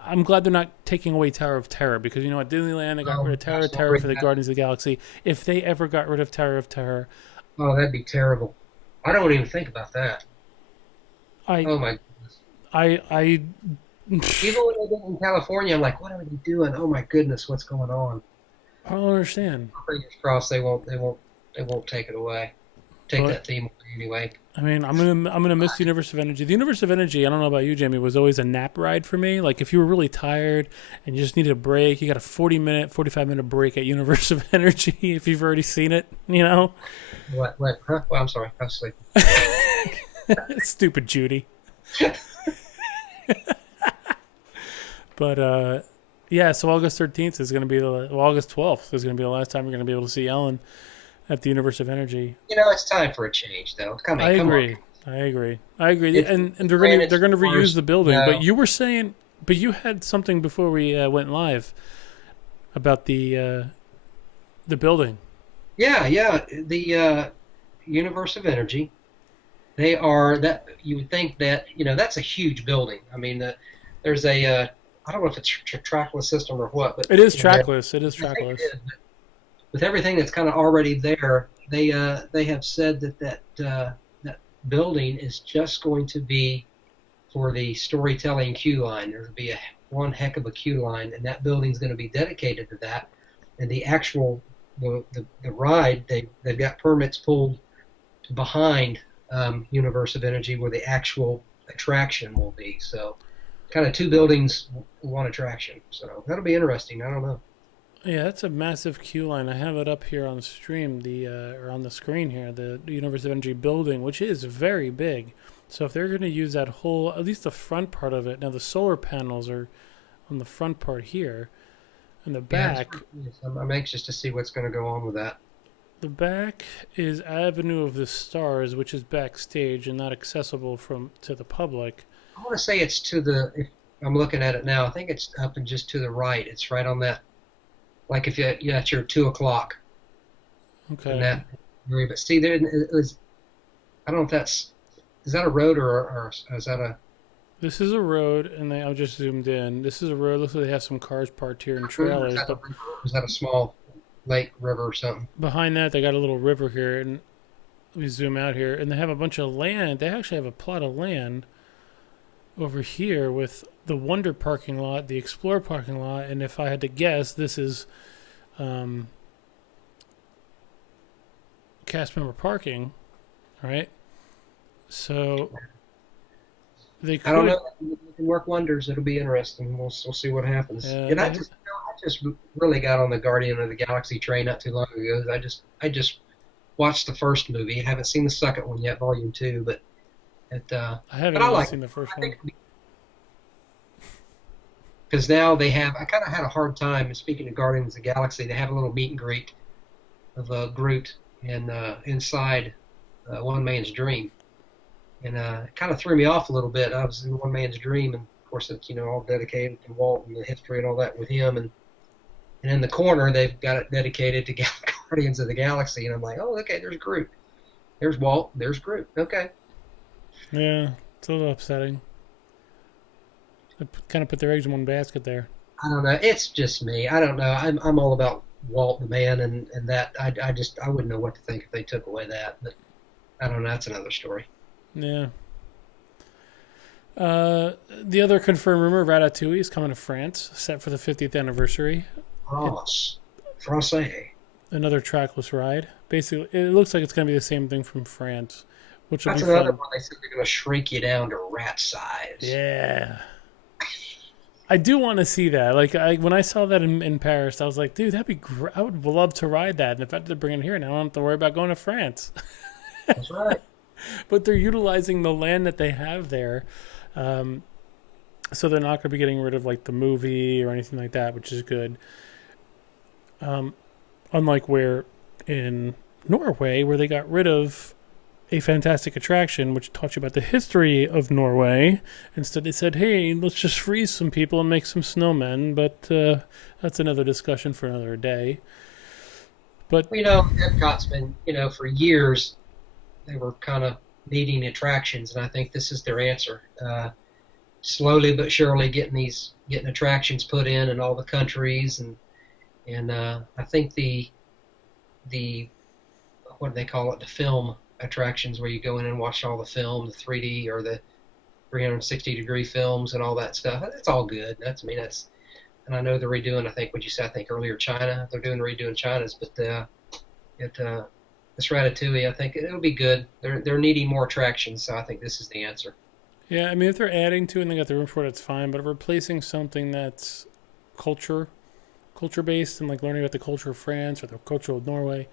I'm glad they're not taking away Tower of Terror because at Disneyland they got rid Oh of Tower gosh, of don't Terror bring for the that. Guardians of the Galaxy. If they ever got rid of Tower of Terror, Oh, that'd be terrible. I don't even think about that. I Oh my goodness. I Even when I get in California, I'm like, what are they doing? Oh my goodness, what's going on? I don't understand. Fingers crossed they won't. They won't take it away. Take But that theme away anyway. I mean, I'm gonna miss the Universe of Energy. The Universe of Energy, I don't know about you, Jamie, was always a nap ride for me. Like if you were really tired and you just needed a break, you got a 40-minute, 45-minute break at Universe of Energy if you've already seen it. What? What? Huh? Well, I'm sorry. I was sleeping. Stupid Judy. But yeah, so August 13th is going to be August 12th is going to be the last time you're going to be able to see Ellen at the Universe of Energy. It's time for a change, though. Come I on, come on. agree. I agree. I agree. It's, And it's they're granted gonna reuse stores. the building. But No. you were saying, but you had something before we went live about the building. Yeah, yeah. The Universe of Energy. They are that. You would think that that's a huge building. I mean, there's a. I don't know if it's a trackless system or what, but It is trackless. It is I think trackless. it is. With everything that's kind of already there, they have said that building is just going to be for the storytelling queue line. There'll be one heck of a queue line, and that building's going to be dedicated to that. And the actual the ride they've got permits pulled behind Universe of Energy where the actual attraction will be. So kind of two buildings, one attraction. So that'll be interesting. I don't know. Yeah, that's a massive queue line. I have it up here on the stream, or on the screen here, the Universe of Energy building, which is very big. So if they're going to use that whole, at least the front part of it, now the solar panels are on the front part here, and the Yeah, back, I'm anxious to see what's going to go on with that. the back is Avenue of the Stars, which is backstage and not accessible to the public. I want to say it's to the. If I'm looking at it now, I think it's up and just to the right. It's right on that. Like if you at your 2 o'clock Okay. in that area. But see, there it was. I don't know if that's. Is that a road or is that a? This is a road, and I've just zoomed in. This is a road. Looks like they have some cars parked here and Or trailers, but is that a small lake, river, or something? behind that, they got a little river here, and we zoom out here, and they have a bunch of land. They actually have a plot of land over here with the Wonder parking lot, the Explore parking lot, and if I had to guess, this is um, cast member parking, right? So they could. I don't know. It can work wonders. It'll be interesting. We'll see what happens. Yeah, And I just really got on the Guardian of the Galaxy train not too long ago. I just watched the first movie. I haven't seen the second one yet, Volume 2, but I haven't but I even like seen the first I one. think because now they have. I kind of had a hard time. Speaking of Guardians of the Galaxy, they have a little meet and greet of Groot and inside One Man's Dream, and it kind of threw me off a little bit. I was in One Man's Dream, and of course it's all dedicated to Walt and the history and all that with him, and in the corner they've got it dedicated to Guardians of the Galaxy, and I'm like, oh, okay, there's Groot, there's Walt, there's Groot. Okay. Yeah, it's a little upsetting. They kind of put their eggs in one basket there. I don't know. It's just me. I don't know. I'm all about Walt the man, and that I wouldn't know what to think if they took away that. But I don't know. That's another story. Yeah. The other confirmed rumor, Ratatouille is coming to France, set for the 50th anniversary. France, Francais. Another trackless ride. Basically, it looks like it's going to be the same thing from France, which will That's be another fun. one. They said they're going to shrink you down to rat size. Yeah. I do want to see that. Like, when I saw that in Paris, I was like, dude, that'd be great. I would love to ride that. And the fact that they're bringing it here now, I don't have to worry about going to France. That's right. But they're utilizing the land that they have there. So they're not going to be getting rid of, like, the movie or anything like that, which is good. Unlike where in Norway, where they got rid of a fantastic attraction which taught you about the history of Norway. Instead, they said, hey, let's just freeze some people and make some snowmen. But that's another discussion for another day. But Epcot's been, for years, they were kind of needing attractions, and I think this is their answer. Slowly but surely getting attractions put in all the countries, and I think the what do they call it, the film attractions, where you go in and watch all the film, the 3D or the 360-degree films and all that stuff. That's all good. And I know they're redoing. I think what you said. I think earlier China. They're redoing China's, but this Ratatouille, I think it'll be good. They're needing more attractions, so I think this is the answer. yeah, I mean, if they're adding to it and they got the room for it, it's fine. But if replacing something that's culture based and like learning about the culture of France or the culture of Norway,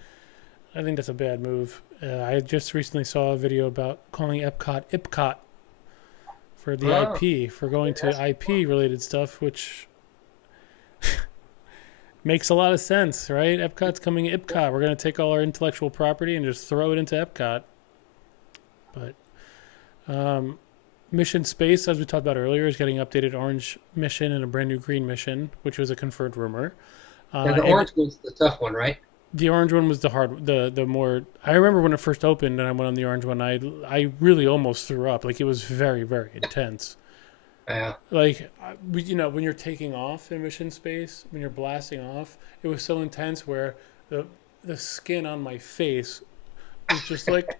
I think that's a bad move. I just recently saw a video about calling Epcot IPCOT for the Wow. IP, for going to IP related stuff, which makes a lot of sense, right? Epcot's coming IPCOT. We're going to take all our intellectual property and just throw it into Epcot. But Mission Space, as we talked about earlier, is getting updated orange mission and a brand new green mission, which was a confirmed rumor. Yeah, the orange one's the tough one, right? The orange one was the more. I remember when it first opened and I went on the orange one. I really almost threw up. Like, it was very, very intense. Yeah. Like, when you're taking off in Mission Space, when you're blasting off, it was so intense where the skin on my face was just like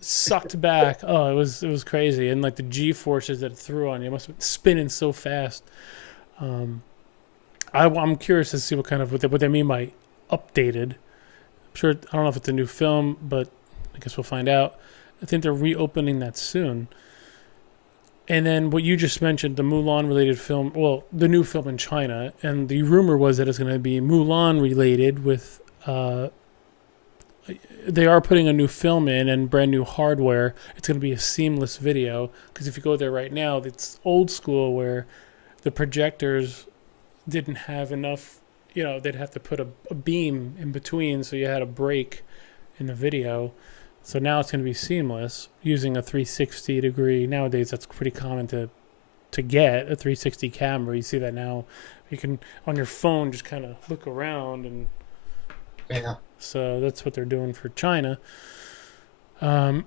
sucked back. Oh, it was crazy, and like the G forces that it threw on you, it must have been spinning so fast. I'm curious to see what they mean by updated. I'm sure, I don't know if it's a new film, but I guess we'll find out. I think they're reopening that soon. And then what you just mentioned, the Mulan related film, well, the new film in China, and the rumor was that it's going to be Mulan related with, they are putting a new film in and brand new hardware. It's going to be a seamless video, because if you go there right now, it's old school where the projectors didn't have enough, they'd have to put a beam in between, so you had a break in the video. So now it's going to be seamless using a 360 degree. Nowadays, that's pretty common to get a 360 camera. You see that now. You can, on your phone, just kind of look around, and Yeah. so that's what they're doing for China. I'm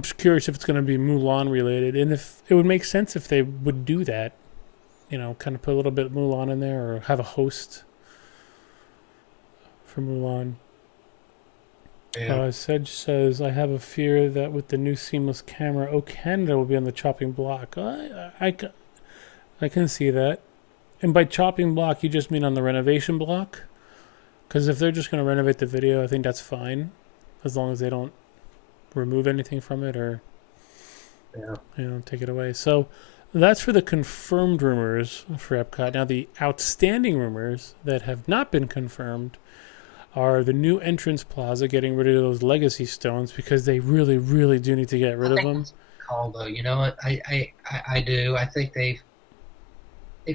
just curious if it's going to be Mulan related, and if it would make sense if they would do that. Kind of put a little bit of Mulan in there, or have a host for Mulan. Yeah. Sedge says, I have a fear that with the new seamless camera, O Canada will be on the chopping block. I can see that. And by chopping block, you just mean on the renovation block? Because if they're just going to renovate the video, I think that's fine, as long as they don't remove anything from it or take it away. So that's for the confirmed rumors for Epcot. Now, the outstanding rumors that have not been confirmed are the new entrance plaza, getting rid of those legacy stones, because they really, really do need to get rid of them. Call though, I do. I think they've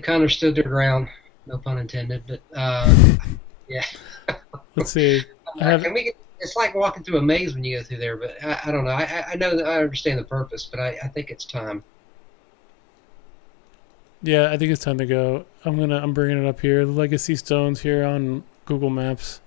kind of stood their ground. No pun intended, but yeah. Let's see. It's like walking through a maze when you go through there, but I don't know. I know that I understand the purpose, but I think it's time. Yeah, I think it's time to go. I'm bringing it up here. The legacy stones here on Google Maps.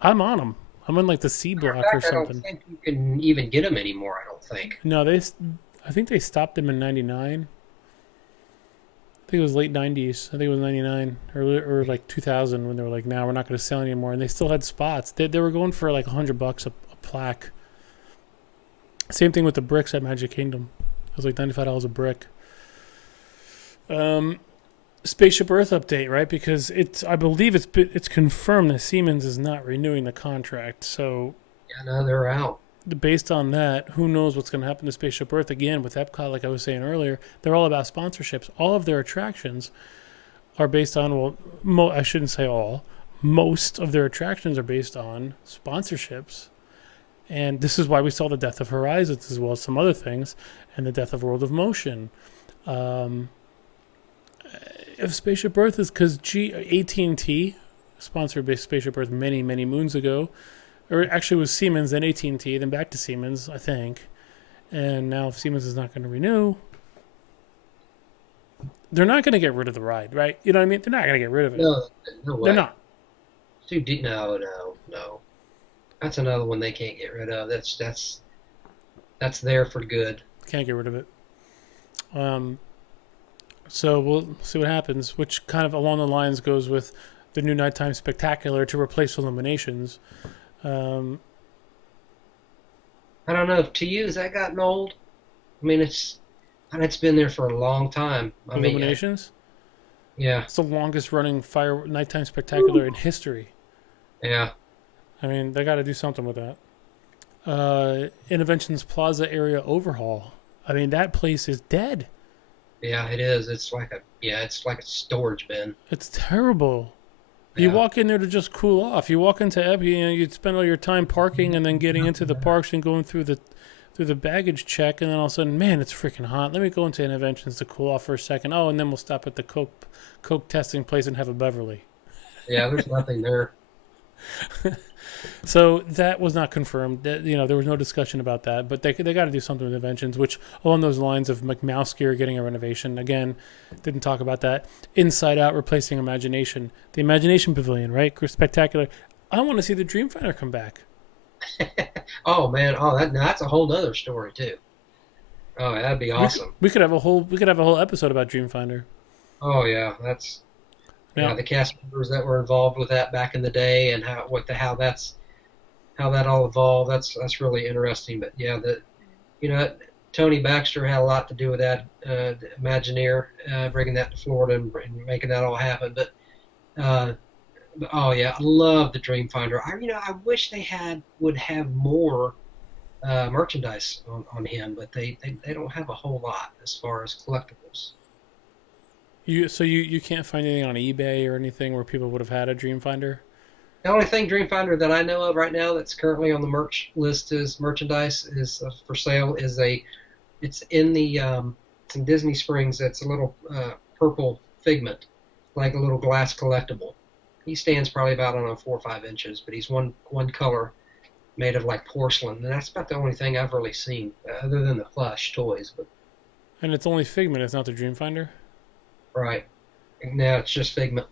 I'm on them. I'm on like the C Matter of block or fact, I don't something. think you can even get them anymore. I don't think. No, I think they stopped them in '99. I think it was late '90s. I think it was '99 or like 2000 when they were like, "Now we're not going to sell anymore." And they still had spots. They were going for like $100 a plaque. Same thing with the bricks at Magic Kingdom. It was like $95 a brick. Spaceship Earth update, right? Because I believe it's confirmed that Siemens is not renewing the contract. So Yeah, no, they're out. based on that, who knows what's going to happen to Spaceship Earth again with Epcot? Like I was saying earlier, they're all about sponsorships. All of their attractions are based on I shouldn't say all. Most of their attractions are based on sponsorships. And this is why we saw the death of Horizons as well as some other things, and the death of World of Motion. If Spaceship Earth is because AT&T sponsored Spaceship Earth many, many moons ago, or actually it was Siemens, then AT&T, then back to Siemens, I think. And now if Siemens is not going to renew, they're not going to get rid of the ride, right? You know what I mean? They're not going to get rid of it. No, no way. They're not. Too deep. No, no, no. That's another one they can't get rid of. That's there for good. Can't get rid of it. So we'll see what happens, which kind of along the lines goes with the new Nighttime Spectacular to replace Illuminations. I don't know. To you, has that gotten old? I mean, it's been there for a long time. Illuminations? Yeah, It's the longest running Nighttime Spectacular in history. yeah. I mean, they got to do something with that. Interventions Plaza area overhaul. I mean, that place is dead. Yeah, it is. It's like a storage bin. It's terrible. You Yeah. walk in there to just cool off. You walk into Epi, you'd spend all your time parking and then getting into the parks and going through the baggage check, and then all of a sudden, man, it's freaking hot. Let me go into Interventions to cool off for a second. Oh, and then we'll stop at the Coke testing place and have a Beverly. Yeah, there's nothing there. So that was not confirmed. There was no discussion about that, but they got to do something with Inventions, which along those lines of McMouse Gear getting a renovation. Again, didn't talk about that. Inside Out replacing Imagination. The Imagination Pavilion, right? Spectacular. I want to see the Dreamfinder come back. Oh man, that's a whole other story too. Oh, that'd be awesome. We could have a whole episode about Dreamfinder. Oh yeah, Yeah. the cast members that were involved with that back in the day and how that all evolved. That's really interesting. But yeah, Tony Baxter had a lot to do with that. Imagineer bringing that to Florida and making that all happen. But oh yeah, I love the Dreamfinder. I wish they would have more merchandise on him, but they don't have a whole lot as far as collectibles. You can't find anything on eBay or anything where people would have had a Dreamfinder? The only thing Dreamfinder that I know of right now that's currently on the merch list is merchandise is for sale it's in it's in Disney Springs. It's a little purple figment, like a little glass collectible. He stands probably about, I don't know, 4 or 5 inches, but he's one color, made of like porcelain, and that's about the only thing I've really seen other than the plush toys. But And it's only Figment, it's not the Dreamfinder? right now it's just figment.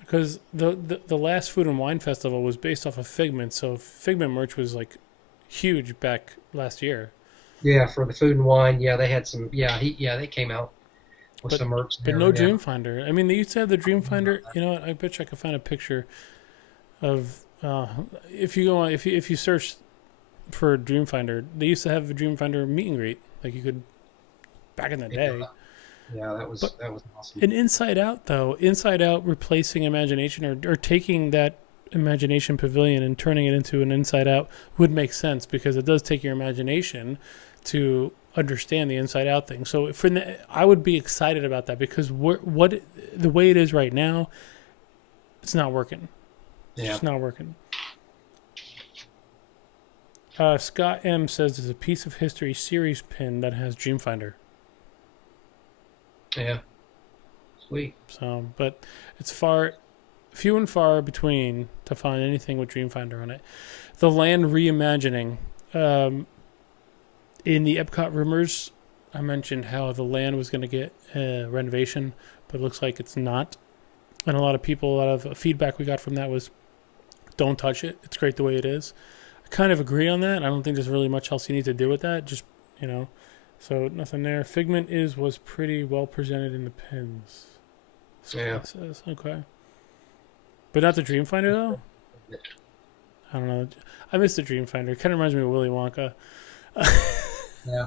Because the last Food and Wine Festival was based off of Figment, so Figment merch was like huge back last year. Yeah, for the Food and Wine, yeah, they had some. Yeah, they came out with some merch. But there, no yeah. Dreamfinder. I mean, they used to have the Dreamfinder. You know what? I bet you I could find a picture of if you search for Dreamfinder, they used to have a Dreamfinder meet and greet. Like you could back in the day. Yeah, that was awesome. And Inside Out, though, Inside Out replacing Imagination or taking that Imagination Pavilion and turning it into an Inside Out would make sense because it does take your imagination to understand the Inside Out thing. So I would be excited about that because the way it is right now, it's not working. It's just not working. Scott M says there's a Piece of History series pin that has Dreamfinder. Yeah. Sweet. So, but it's few and far between to find anything with Dreamfinder on it. The land reimagining. In the Epcot rumors, I mentioned how the land was going to get a renovation, but it looks like it's not. And a lot of people, a lot of feedback we got from that was, don't touch it. It's great the way it is. I kind of agree on that. I don't think there's really much else you need to do with that. Just, you know, so nothing there. Figment was pretty well presented in the pins. Yeah. Says. Okay. But not the Dreamfinder, though? I don't know. I miss the Dreamfinder. It kind of reminds me of Willy Wonka. Yeah.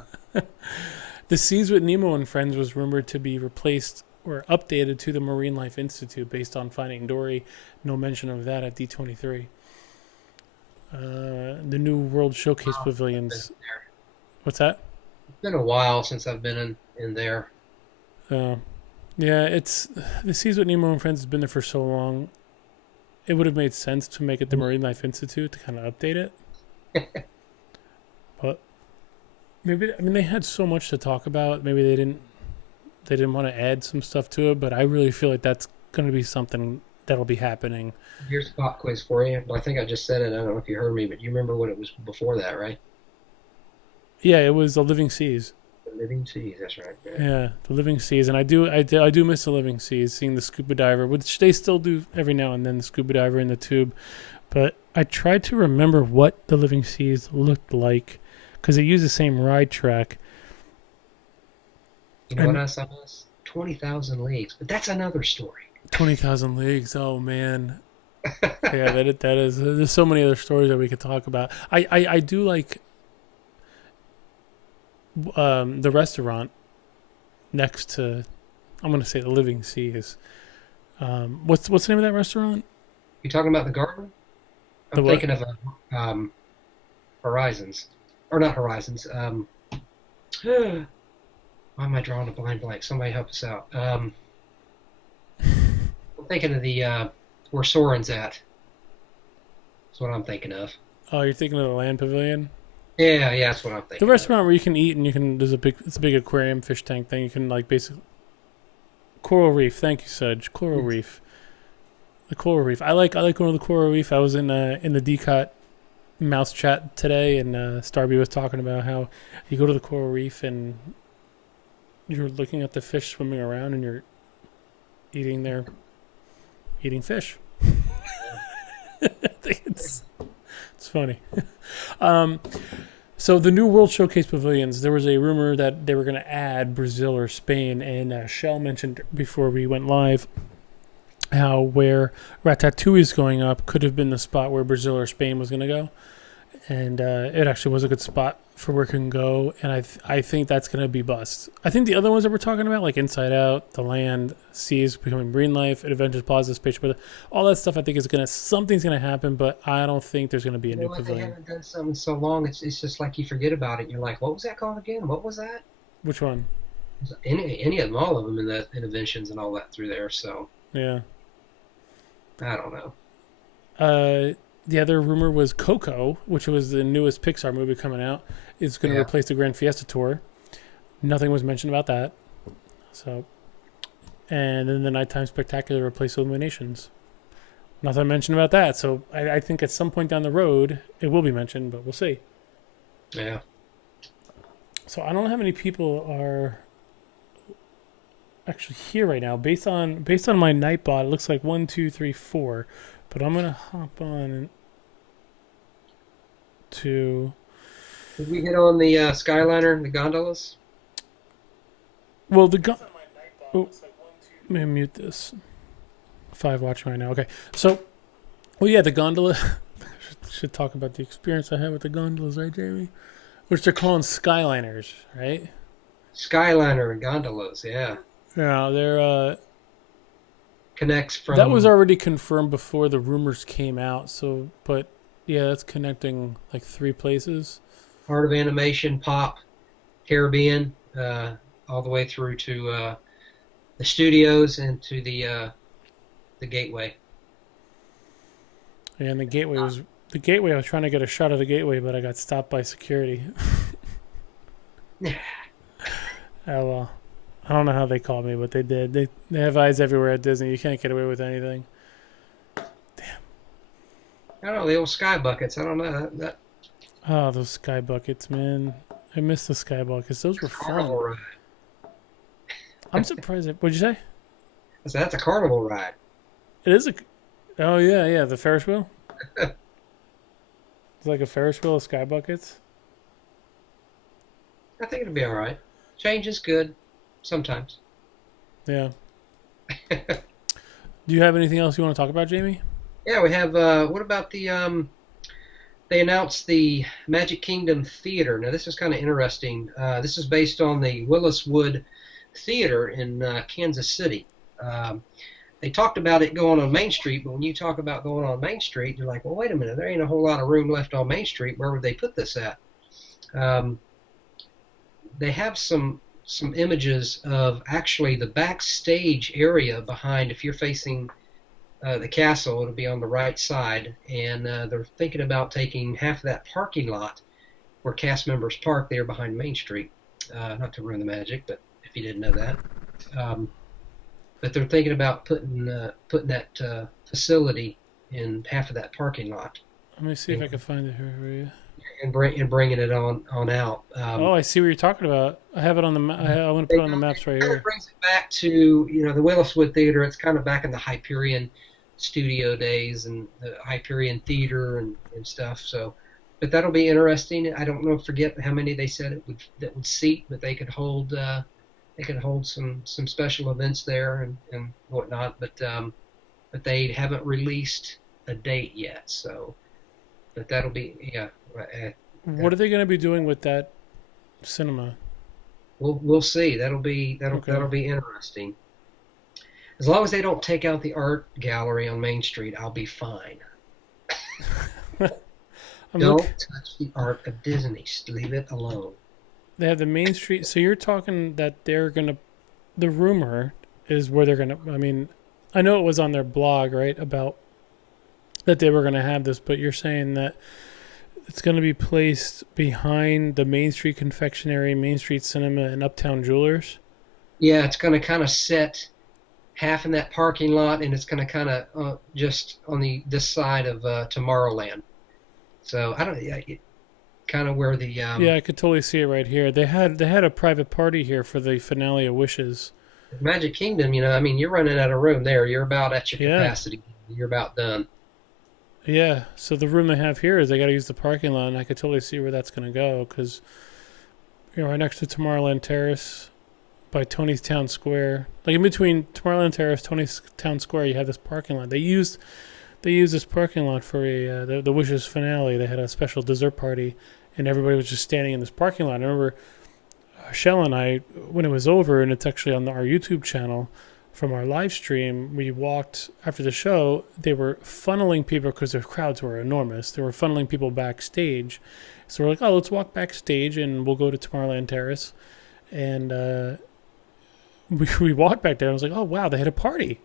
The Seas with Nemo and Friends was rumored to be replaced or updated to the Marine Life Institute based on Finding Dory. No mention of that at D23. The new World Showcase pavilions. What's that? It's been a while since I've been in there. Yeah, it's the Seas with Nemo and Friends has been there for so long. It would have made sense to make it the Marine Life Institute to kind of update it. But maybe they had so much to talk about. Maybe they didn't want to add some stuff to it. But I really feel like that's going to be something that'll be happening. Here's a pop quiz for you. Well, I think I just said it. I don't know if you heard me, but you remember what it was before that, right? Yeah, it was the Living Seas. The Living Seas. That's right. Yeah, the Living Seas, and I do miss the Living Seas, seeing the scuba diver, which they still do every now and then, the scuba diver in the tube. But I tried to remember what the Living Seas looked like because they use the same ride track. You know what I saw? 20,000 Leagues, but that's another story. 20,000 Leagues. Oh man. Yeah, that is. There's so many other stories that we could talk about. I do like the restaurant next to, I'm going to say the Living Seas. What's the name of that restaurant? You talking about the garden? I'm thinking of Horizons, or not Horizons. Why am I drawing a blind blank? Somebody help us out. I'm thinking of the where Soren's at. That's what I'm thinking of. Oh, you're thinking of the Land Pavilion? Yeah, that's what I'm thinking. The restaurant where you can eat and it's a big aquarium fish tank thing. You can like basically Coral Reef. Thank you, Sedge. Coral Reef. The Coral Reef. I like going to the Coral Reef. I was in the D-COT mouse chat today, and Starby was talking about how you go to the Coral Reef and you're looking at the fish swimming around and you're eating fish. I think it's funny. So the new World Showcase pavilions, there was a rumor that they were going to add Brazil or Spain, and Shell mentioned before we went live how where Ratatouille is going up could have been the spot where Brazil or Spain was going to go, and it actually was a good spot for where it can go, and I think that's going to be bust. I think the other ones that we're talking about, like Inside Out, The Land, Seas becoming Marine Life, Adventures Plaza, Space Weather, all that stuff I think is something's going to happen, but I don't think there's going to be a new pavilion. They haven't done something so long, it's just like you forget about it. You're like, what was that called again? What was that? Which one? Any of them, all of them in the interventions and all that through there, so. Yeah. I don't know. The other rumor was Coco, which was the newest Pixar movie coming out, is going to replace the Grand Fiesta Tour. Nothing was mentioned about that. So, and then the Nighttime Spectacular replaced Illuminations. Nothing mentioned about that. So I think at some point down the road it will be mentioned, but we'll see. Yeah. So I don't know how many people are actually here right now. Based on my Nightbot, it looks like 1, 2, 3, 4. But I'm gonna hop on to. Did we hit on the Skyliner, the gondolas? Well, oh, let me mute this. 5 watching right now. Okay, so, the gondola. should talk about the experience I had with the gondolas, right, Jamey? Which they're calling Skyliners, right? Skyliner and gondolas, yeah. Yeah, they're connects from. That was already confirmed before the rumors came out. So, but yeah, that's connecting like 3 places. Art of Animation, Pop, Caribbean, all the way through to the studios and to the gateway. And the gateway was I was trying to get a shot of the gateway, but I got stopped by security. Oh well. I don't know how they called me, but they did. They have eyes everywhere at Disney. You can't get away with anything. Damn. I don't know, the old sky buckets. I don't know. That Oh, those sky buckets, man. I miss the sky buckets. Those were fun. I'm surprised. What'd you say? I said, that's a carnival ride. It is a. Oh yeah, yeah. The Ferris wheel. It's like a Ferris wheel of sky buckets. I think it'll be all right. Change is good sometimes. Yeah. Do you have anything else you want to talk about, Jamie? Yeah, we have. What about the? They announced the Magic Kingdom Theater. Now, this is kind of interesting. This is based on the Williswood Theater in Kansas City. They talked about it going on Main Street, but when you talk about going on Main Street, you're like, well, wait a minute, there ain't a whole lot of room left on Main Street. Where would they put this at? Um, they have some images of actually the backstage area behind. If you're facing the castle, it'll be on the right side, and they're thinking about taking half of that parking lot where cast members park there behind Main Street. Not to ruin the magic, but if you didn't know that. But they're thinking about putting that facility in half of that parking lot Let me see if and I can find it here for you. bringing it on out. Oh, I see what you're talking about. I have it on the. I want to put it on the maps right Kind of here. brings it back to the Williswood Theater. It's kind of back in the Hyperion studio days and the Hyperion Theater and stuff. So, but that'll be interesting. I don't know, forget how many they said that would seat, but they could hold some special events there and whatnot. But they haven't released a date yet. So, but that'll be What are they going to be doing with that cinema? we'll see. That'll be Okay. interesting. As long as they don't take out the art gallery on Main Street, I'll be fine. I'm Don't look. touch the art of Disney. Just leave it alone. They have the Main Street. So you're talking that they're gonna. The rumor is where they're gonna. I mean, I know it was on their blog, right, about that they were gonna have this, but you're saying that it's gonna be placed behind the Main Street Confectionery, Main Street Cinema, and Uptown Jewelers. Yeah, it's going to kind of set half in that parking lot, and it's going to kind of just on this side of Tomorrowland. So I don't, yeah, kind of where the Yeah, I could totally see it right here. They had a private party here for the finale of Wishes. Magic Kingdom. I mean, you're running out of room there. You're about at your Yeah. capacity. You're about done. Yeah, so the room they have here is they got to use the parking lot, and I could totally see where that's going to go because right next to Tomorrowland Terrace, by Tony's Town Square, like in between Tomorrowland Terrace, Tony's Town Square, you have this parking lot. They used this parking lot for the Wishes finale. They had a special dessert party, and everybody was just standing in this parking lot. I remember Shell and I, when it was over, and it's actually on our YouTube channel from our live stream, we walked after the show. They were funneling people because the crowds were enormous. They were funneling people backstage. So we're like, oh, let's walk backstage and we'll go to Tomorrowland Terrace. And we walked back there and I was like, oh, wow, they had a party.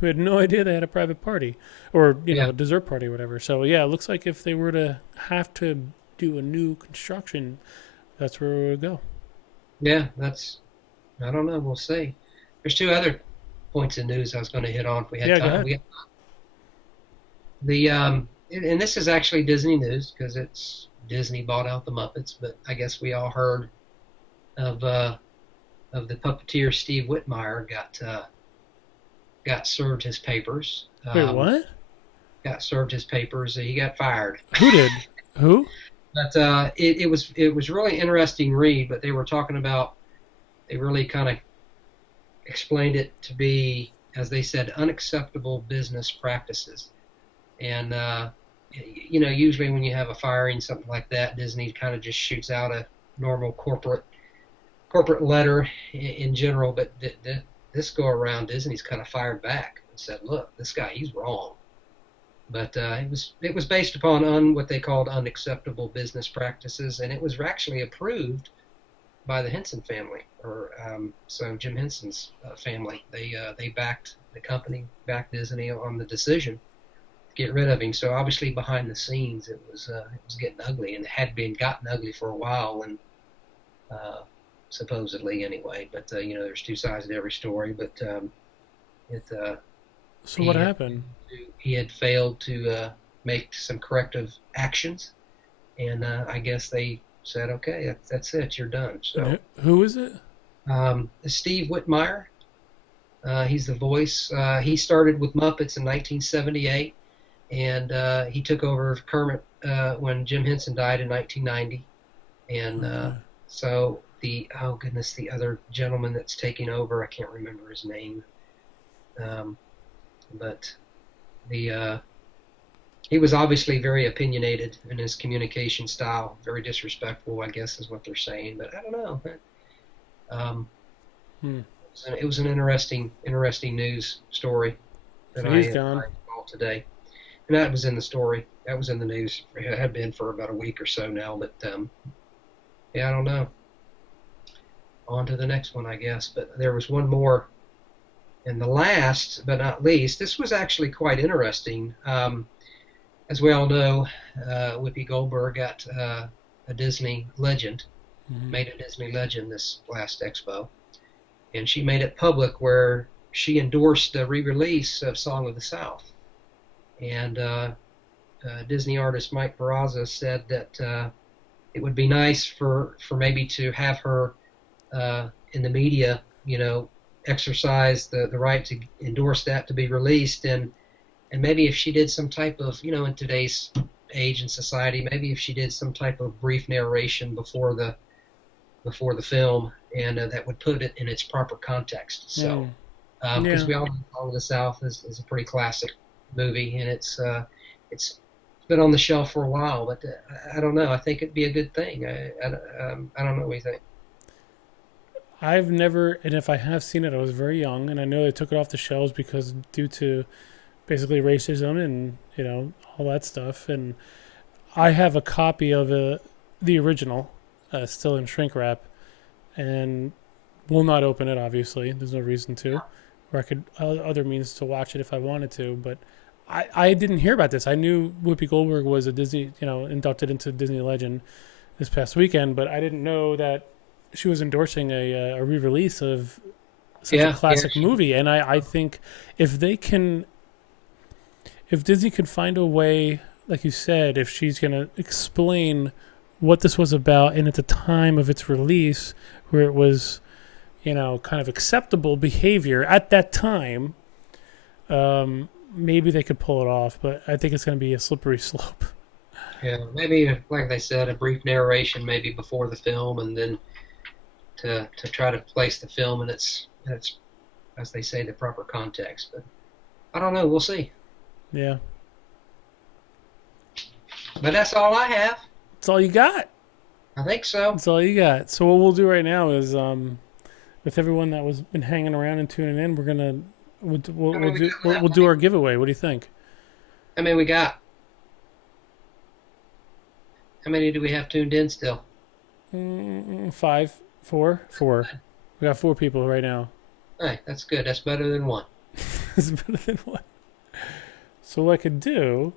We had no idea they had a private party or, Yeah, a dessert party or whatever. So, yeah, it looks like if they were to have to do a new construction, that's where we would go. yeah. I don't know. We'll see. There's two other points of news I was going to hit on if we had Yeah, go time. ahead. And this is actually Disney news because it's Disney bought out the Muppets, but I guess we all heard of the puppeteer Steve Whitmire got served his papers. Wait, what? Got served his papers. He got fired. Who did? Who? But it was really interesting read. But they were talking about, they really kind of explained it to be, as they said, unacceptable business practices. And usually when you have a firing, something like that, Disney kind of just shoots out a normal corporate letter in general. But this go around, Disney's kind of fired back and said, "Look, this guy, he's wrong." But it was based upon what they called unacceptable business practices, and it was actually approved by the Henson family, or so Jim Henson's family. They backed the company, backed Disney on the decision to get rid of him. So obviously behind the scenes, it was getting ugly, and it had been gotten ugly for a while, and supposedly anyway. But there's two sides to every story. But So what he happened? he had failed to make some corrective actions, and I guess they said, okay, that's it, you're done. So And who is it? Steve Whitmire, He's the voice. He started with Muppets in 1978, and he took over Kermit when Jim Henson died in 1990. And Okay. so oh goodness, the other gentleman that's taking over, I can't remember his name, but the he was obviously very opinionated in his communication style, very disrespectful, I guess is what they're saying. But I don't know. Um, Hmm. it was an interesting news story that So he's I gone. saw today, and that was in the story. That was in the news. It had been for about a week or so now, but yeah, I don't know. On to the next one, I guess. But there was one more, and the last but not least, this was actually quite interesting. As we all know, Whoopi Goldberg got a Disney legend, Hmm. made a Disney legend this last expo, and she made it public where she endorsed the re-release of Song of the South. And Disney artist Mike Barraza said that it would be nice for maybe to have her in the media, exercise the right to endorse that to be released, and maybe if she did some type of, in today's age and society, maybe if she did some type of brief narration before the film, and that would put it in its proper context. So, Mm. because Yeah. we all know Song of the South is a pretty classic movie, and it's been on the shelf for a while, but I don't know. I think it'd be a good thing. I don't know what you think. I've never, and if I have seen it, I was very young, and I know they took it off the shelves because due to basically racism and all that stuff. And I have a copy of the original, still in shrink wrap, and will not open it. Obviously, there's no reason to, or I could other means to watch it if I wanted to. But I didn't hear about this. I knew Whoopi Goldberg was a Disney, inducted into Disney Legend this past weekend, but I didn't know that she was endorsing a re-release of such a Yeah, yeah, classic movie. And I think if they can, if Disney can find a way, like you said, if she's going to explain what this was about and at the time of its release, where it was, kind of acceptable behavior at that time, maybe they could pull it off. But I think it's going to be a slippery slope. yeah. Maybe, like they said, a brief narration maybe before the film, and then to try to place the film in its as they say the proper context. But I don't know. We'll see. Yeah. But that's all I have. That's all you got. I think so. That's all you got. So what we'll do right now is, with everyone that was been hanging around and tuning in, we're gonna How many we got we'll left? do our giveaway. What do you think? How many we got? How many do we have tuned in still? Five, four. We got four people right now. Hey, that's good. That's better than one. It's better than one. So what I could do,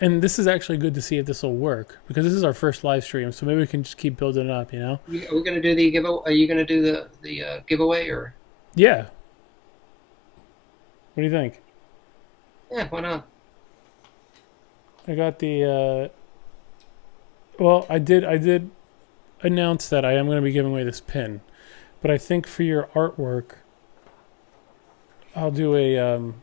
and this is actually good to see if this will work because this is our first live stream. So maybe we can just keep building it up. Are we going to do the giveaway? Are you going to do the giveaway or? Yeah. What do you think? Yeah, why not? I got the. Well, I did announce that I am going to be giving away this pin, but I think for your artwork, I'll do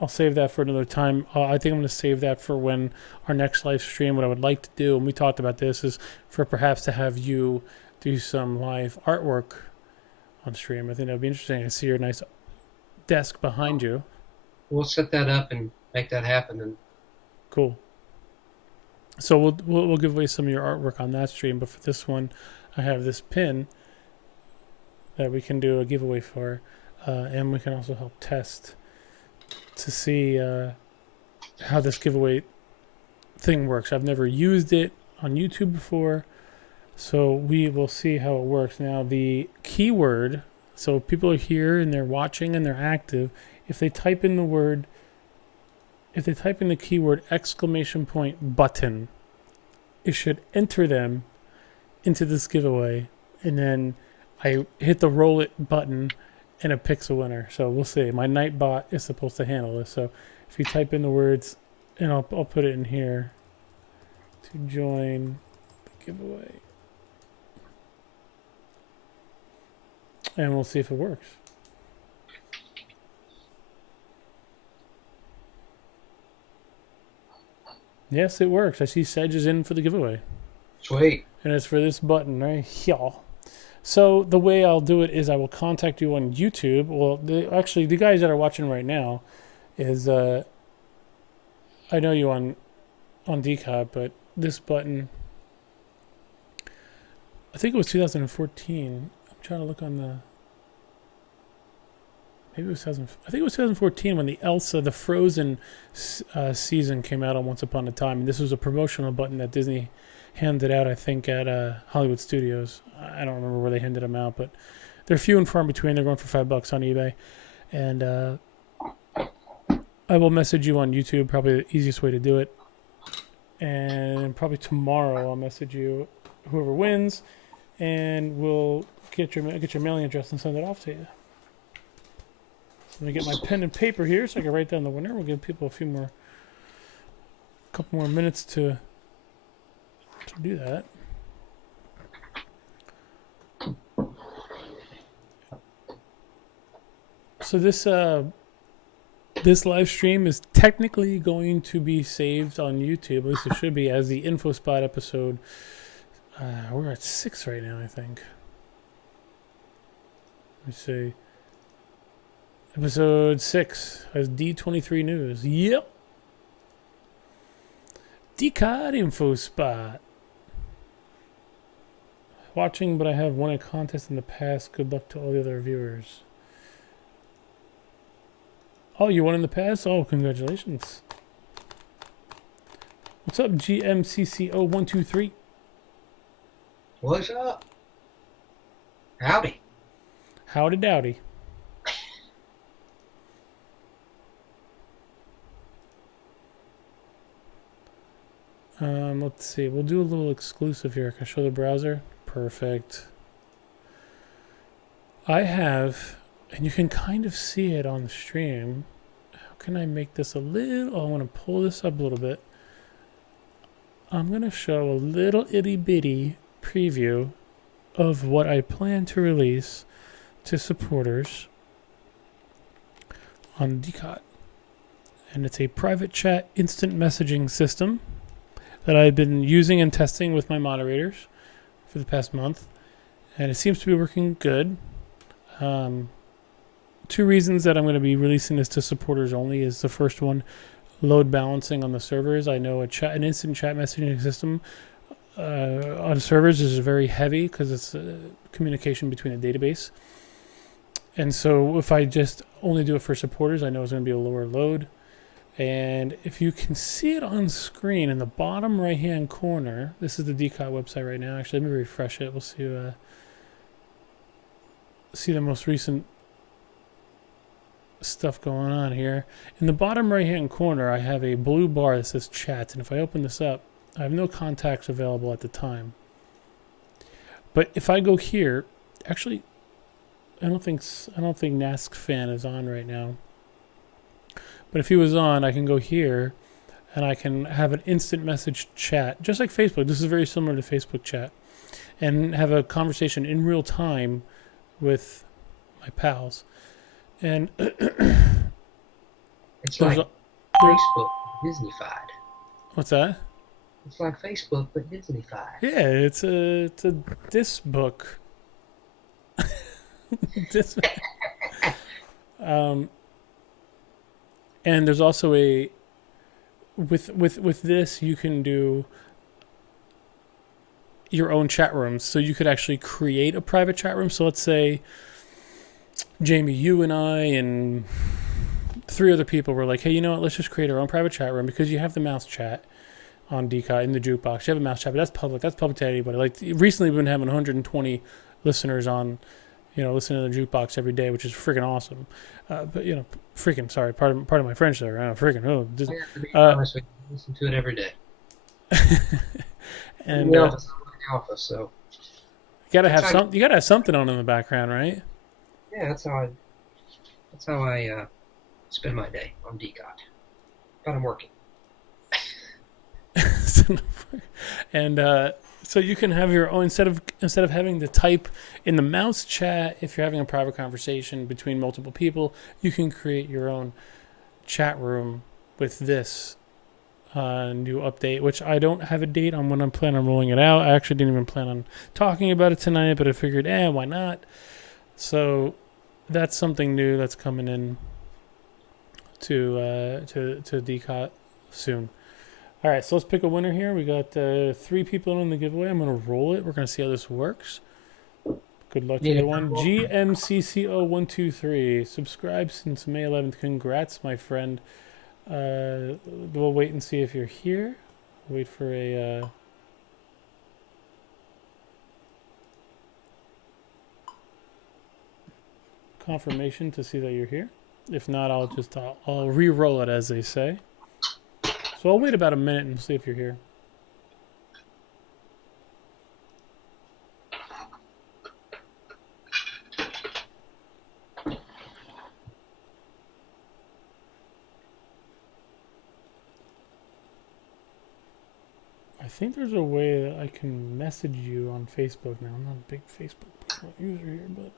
I'll save that for another time. I think I'm going to save that for when our next live stream. What I would like to do, and we talked about this, is for perhaps to have you do some live artwork on stream. I think that'd be interesting. I see your nice desk behind you. We'll set that up and make that happen. And Cool. So we'll give away some of your artwork on that stream. But for this one, I have this pin that we can do a giveaway for, and we can also help test to see how this giveaway thing works. I've never used it on YouTube before, so we will see how it works. Now, the keyword, so if people are here and they're watching and they're active, if they type in the keyword !button, it should enter them into this giveaway, and then I hit the roll it button and it picks a winner. So we'll see. My Nightbot is supposed to handle this. So if you type in the words, and I'll put it in here to join the giveaway, and we'll see if it works. Yes, it works. I see Sedge is in for the giveaway. Sweet. And it's for this button right here. So the way I'll do it is I will contact you on YouTube. Well, actually, the guys that are watching right now is I know you on D-COT, but this button, I think it was 2014. I'm trying to look on the. Maybe it was 2000. I think it was 2014 when the Elsa, the Frozen season came out on Once Upon a Time, and this was a promotional button that Disney handed out, I think, at Hollywood Studios. I don't remember where they handed them out, but they're few and far in between. They're going for $5 on eBay, and I will message you on YouTube. Probably the easiest way to do it. And probably tomorrow I'll message you, whoever wins, and we'll get your mailing address and send it off to you. Let me get my pen and paper here so I can write down the winner. We'll give people a couple more minutes to do that. So this live stream is technically going to be saved on YouTube. At least it should be, as the InfoSpot episode. We're at 6 right now, I think. Let me see. Episode 6 has D23 News. Yep. D-COT InfoSpot. Watching, but I have won a contest in the past. Good luck to all the other viewers. Oh, you won in the past? Oh, congratulations. What's up, GMCCO123? What's up? Howdy. Howdy dowdy. Let's see. We'll do a little exclusive here. Can I show the browser? Perfect. I have, and you can kind of see it on the stream. How can I make this a little? Oh, I want to pull this up a little bit. I'm going to show a little itty bitty preview of what I plan to release to supporters on D-COT. And it's a private chat instant messaging system that I've been using and testing with my moderators for the past month. And it seems to be working good. 2 reasons that I'm going to be releasing this to supporters only is the first one, load balancing on the servers. I know an instant chat messaging system on servers is very heavy because it's communication between a database. And so if I just only do it for supporters, I know it's going to be a lower load. And if you can see it on screen in the bottom right hand corner, this is the D-COT website right now. Actually, let me refresh it. We'll see the most recent stuff going on here. In the bottom right hand corner, I have a blue bar that says chat, and if I open this up, I have no contacts available at the time. But if I go here, actually, I don't think Nask Fan is on right now. But if he was on, I can go here and I can have an instant message chat, just like Facebook. This is very similar to Facebook chat, and have a conversation in real time with my pals. And it's like Facebook Disneyfied. What's that? It's like Facebook but Disneyfied. Yeah, it's a dis book. And there's also with this you can do your own chat rooms. So you could actually create a private chat room. So let's say, Jamey, you and I and 3 other people were like, hey, you know what? Let's just create our own private chat room, because you have the mouse chat on D-COT in the jukebox. You have a mouse chat, but that's public. That's public to anybody. Like recently, we've been having 120 listeners on, listening to the jukebox every day, which is freaking awesome. But freaking sorry, pardon my French there. Freaking I have to be honest with you, listen to it every day. And alpha, so you gotta have something on in the background, right? Yeah, that's how I spend my day on D-COT. But I'm working. And so you can have your own, instead of having to type in the mouse chat. If you're having a private conversation between multiple people, you can create your own chat room with this new update, which I don't have a date on when I'm planning on rolling it out. I actually didn't even plan on talking about it tonight, but I figured, why not? So that's something new that's coming in to D-COT soon. All right, so let's pick a winner here. We got 3 people in the giveaway. I'm going to roll it. We're going to see how this works. Good luck to everyone. GMCCO123. Subscribe since May 11th. Congrats, my friend. We'll wait and see if you're here. Wait for a... confirmation to see that you're here. If not, I'll re-roll it, as they say. So I'll wait about a minute and see if you're here. I think there's a way that I can message you on Facebook now. I'm not a big Facebook user here, but...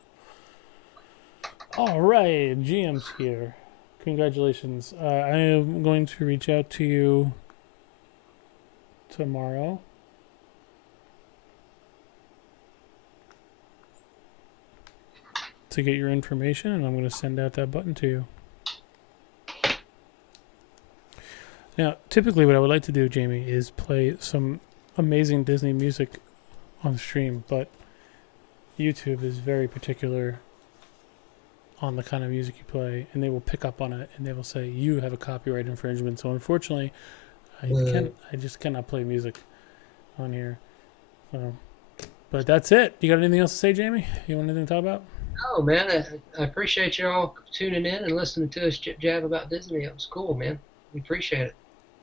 All right, GM's here. Congratulations. I am going to reach out to you tomorrow. To get your information, and I'm going to send out that button to you. Now, typically what I would like to do, Jamey, is play some amazing Disney music on stream, but YouTube is very particular on the kind of music you play, and they will pick up on it, and they will say, you have a copyright infringement. So unfortunately, I just cannot play music on here. So, but that's it. You got anything else to say, Jamey? You want anything to talk about? Oh, man, I appreciate you all tuning in and listening to us jab about Disney. It was cool, man. We appreciate it.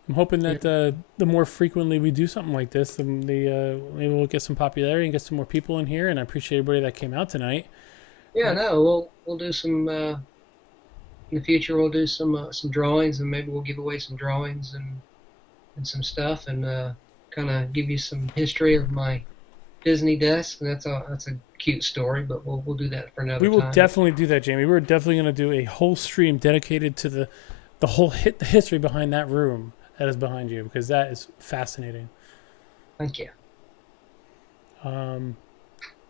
I'm hoping that the more frequently we do something like this, maybe we'll get some popularity and get some more people in here. And I appreciate everybody that came out tonight. Yeah, no, we'll do some in the future. We'll do some drawings, and maybe we'll give away some drawings and some stuff, and kind of give you some history of my Disney desk. And that's a cute story, but we'll do that for another time. We will definitely do that, Jamey. We're definitely going to do a whole stream dedicated to the whole the history behind that room that is behind you, because that is fascinating. Thank you.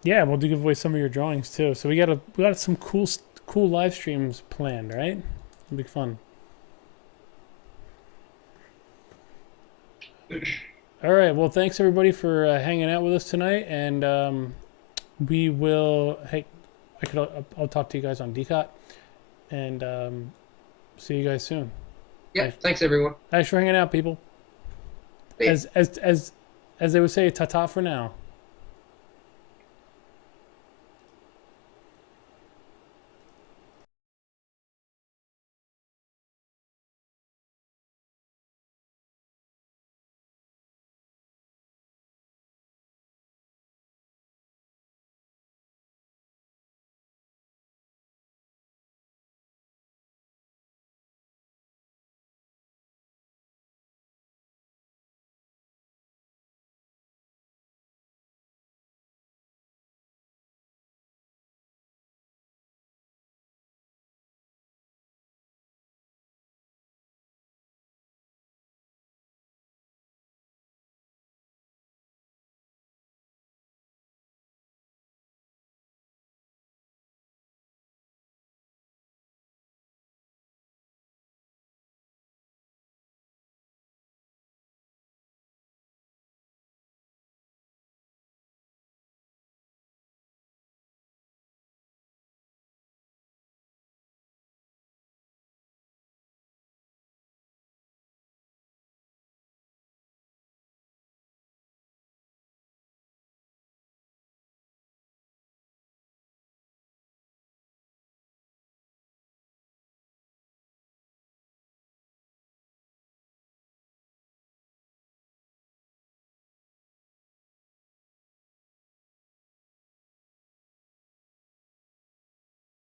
Yeah, we'll give away some of your drawings too. So we got some cool live streams planned, right? It'll be fun. All right. Well, thanks everybody for hanging out with us tonight, and we will. Hey, I'll talk to you guys on D-COT, and see you guys soon. Yeah. Thanks everyone. Thanks for hanging out, people. Yeah. As they would say, ta-ta for now.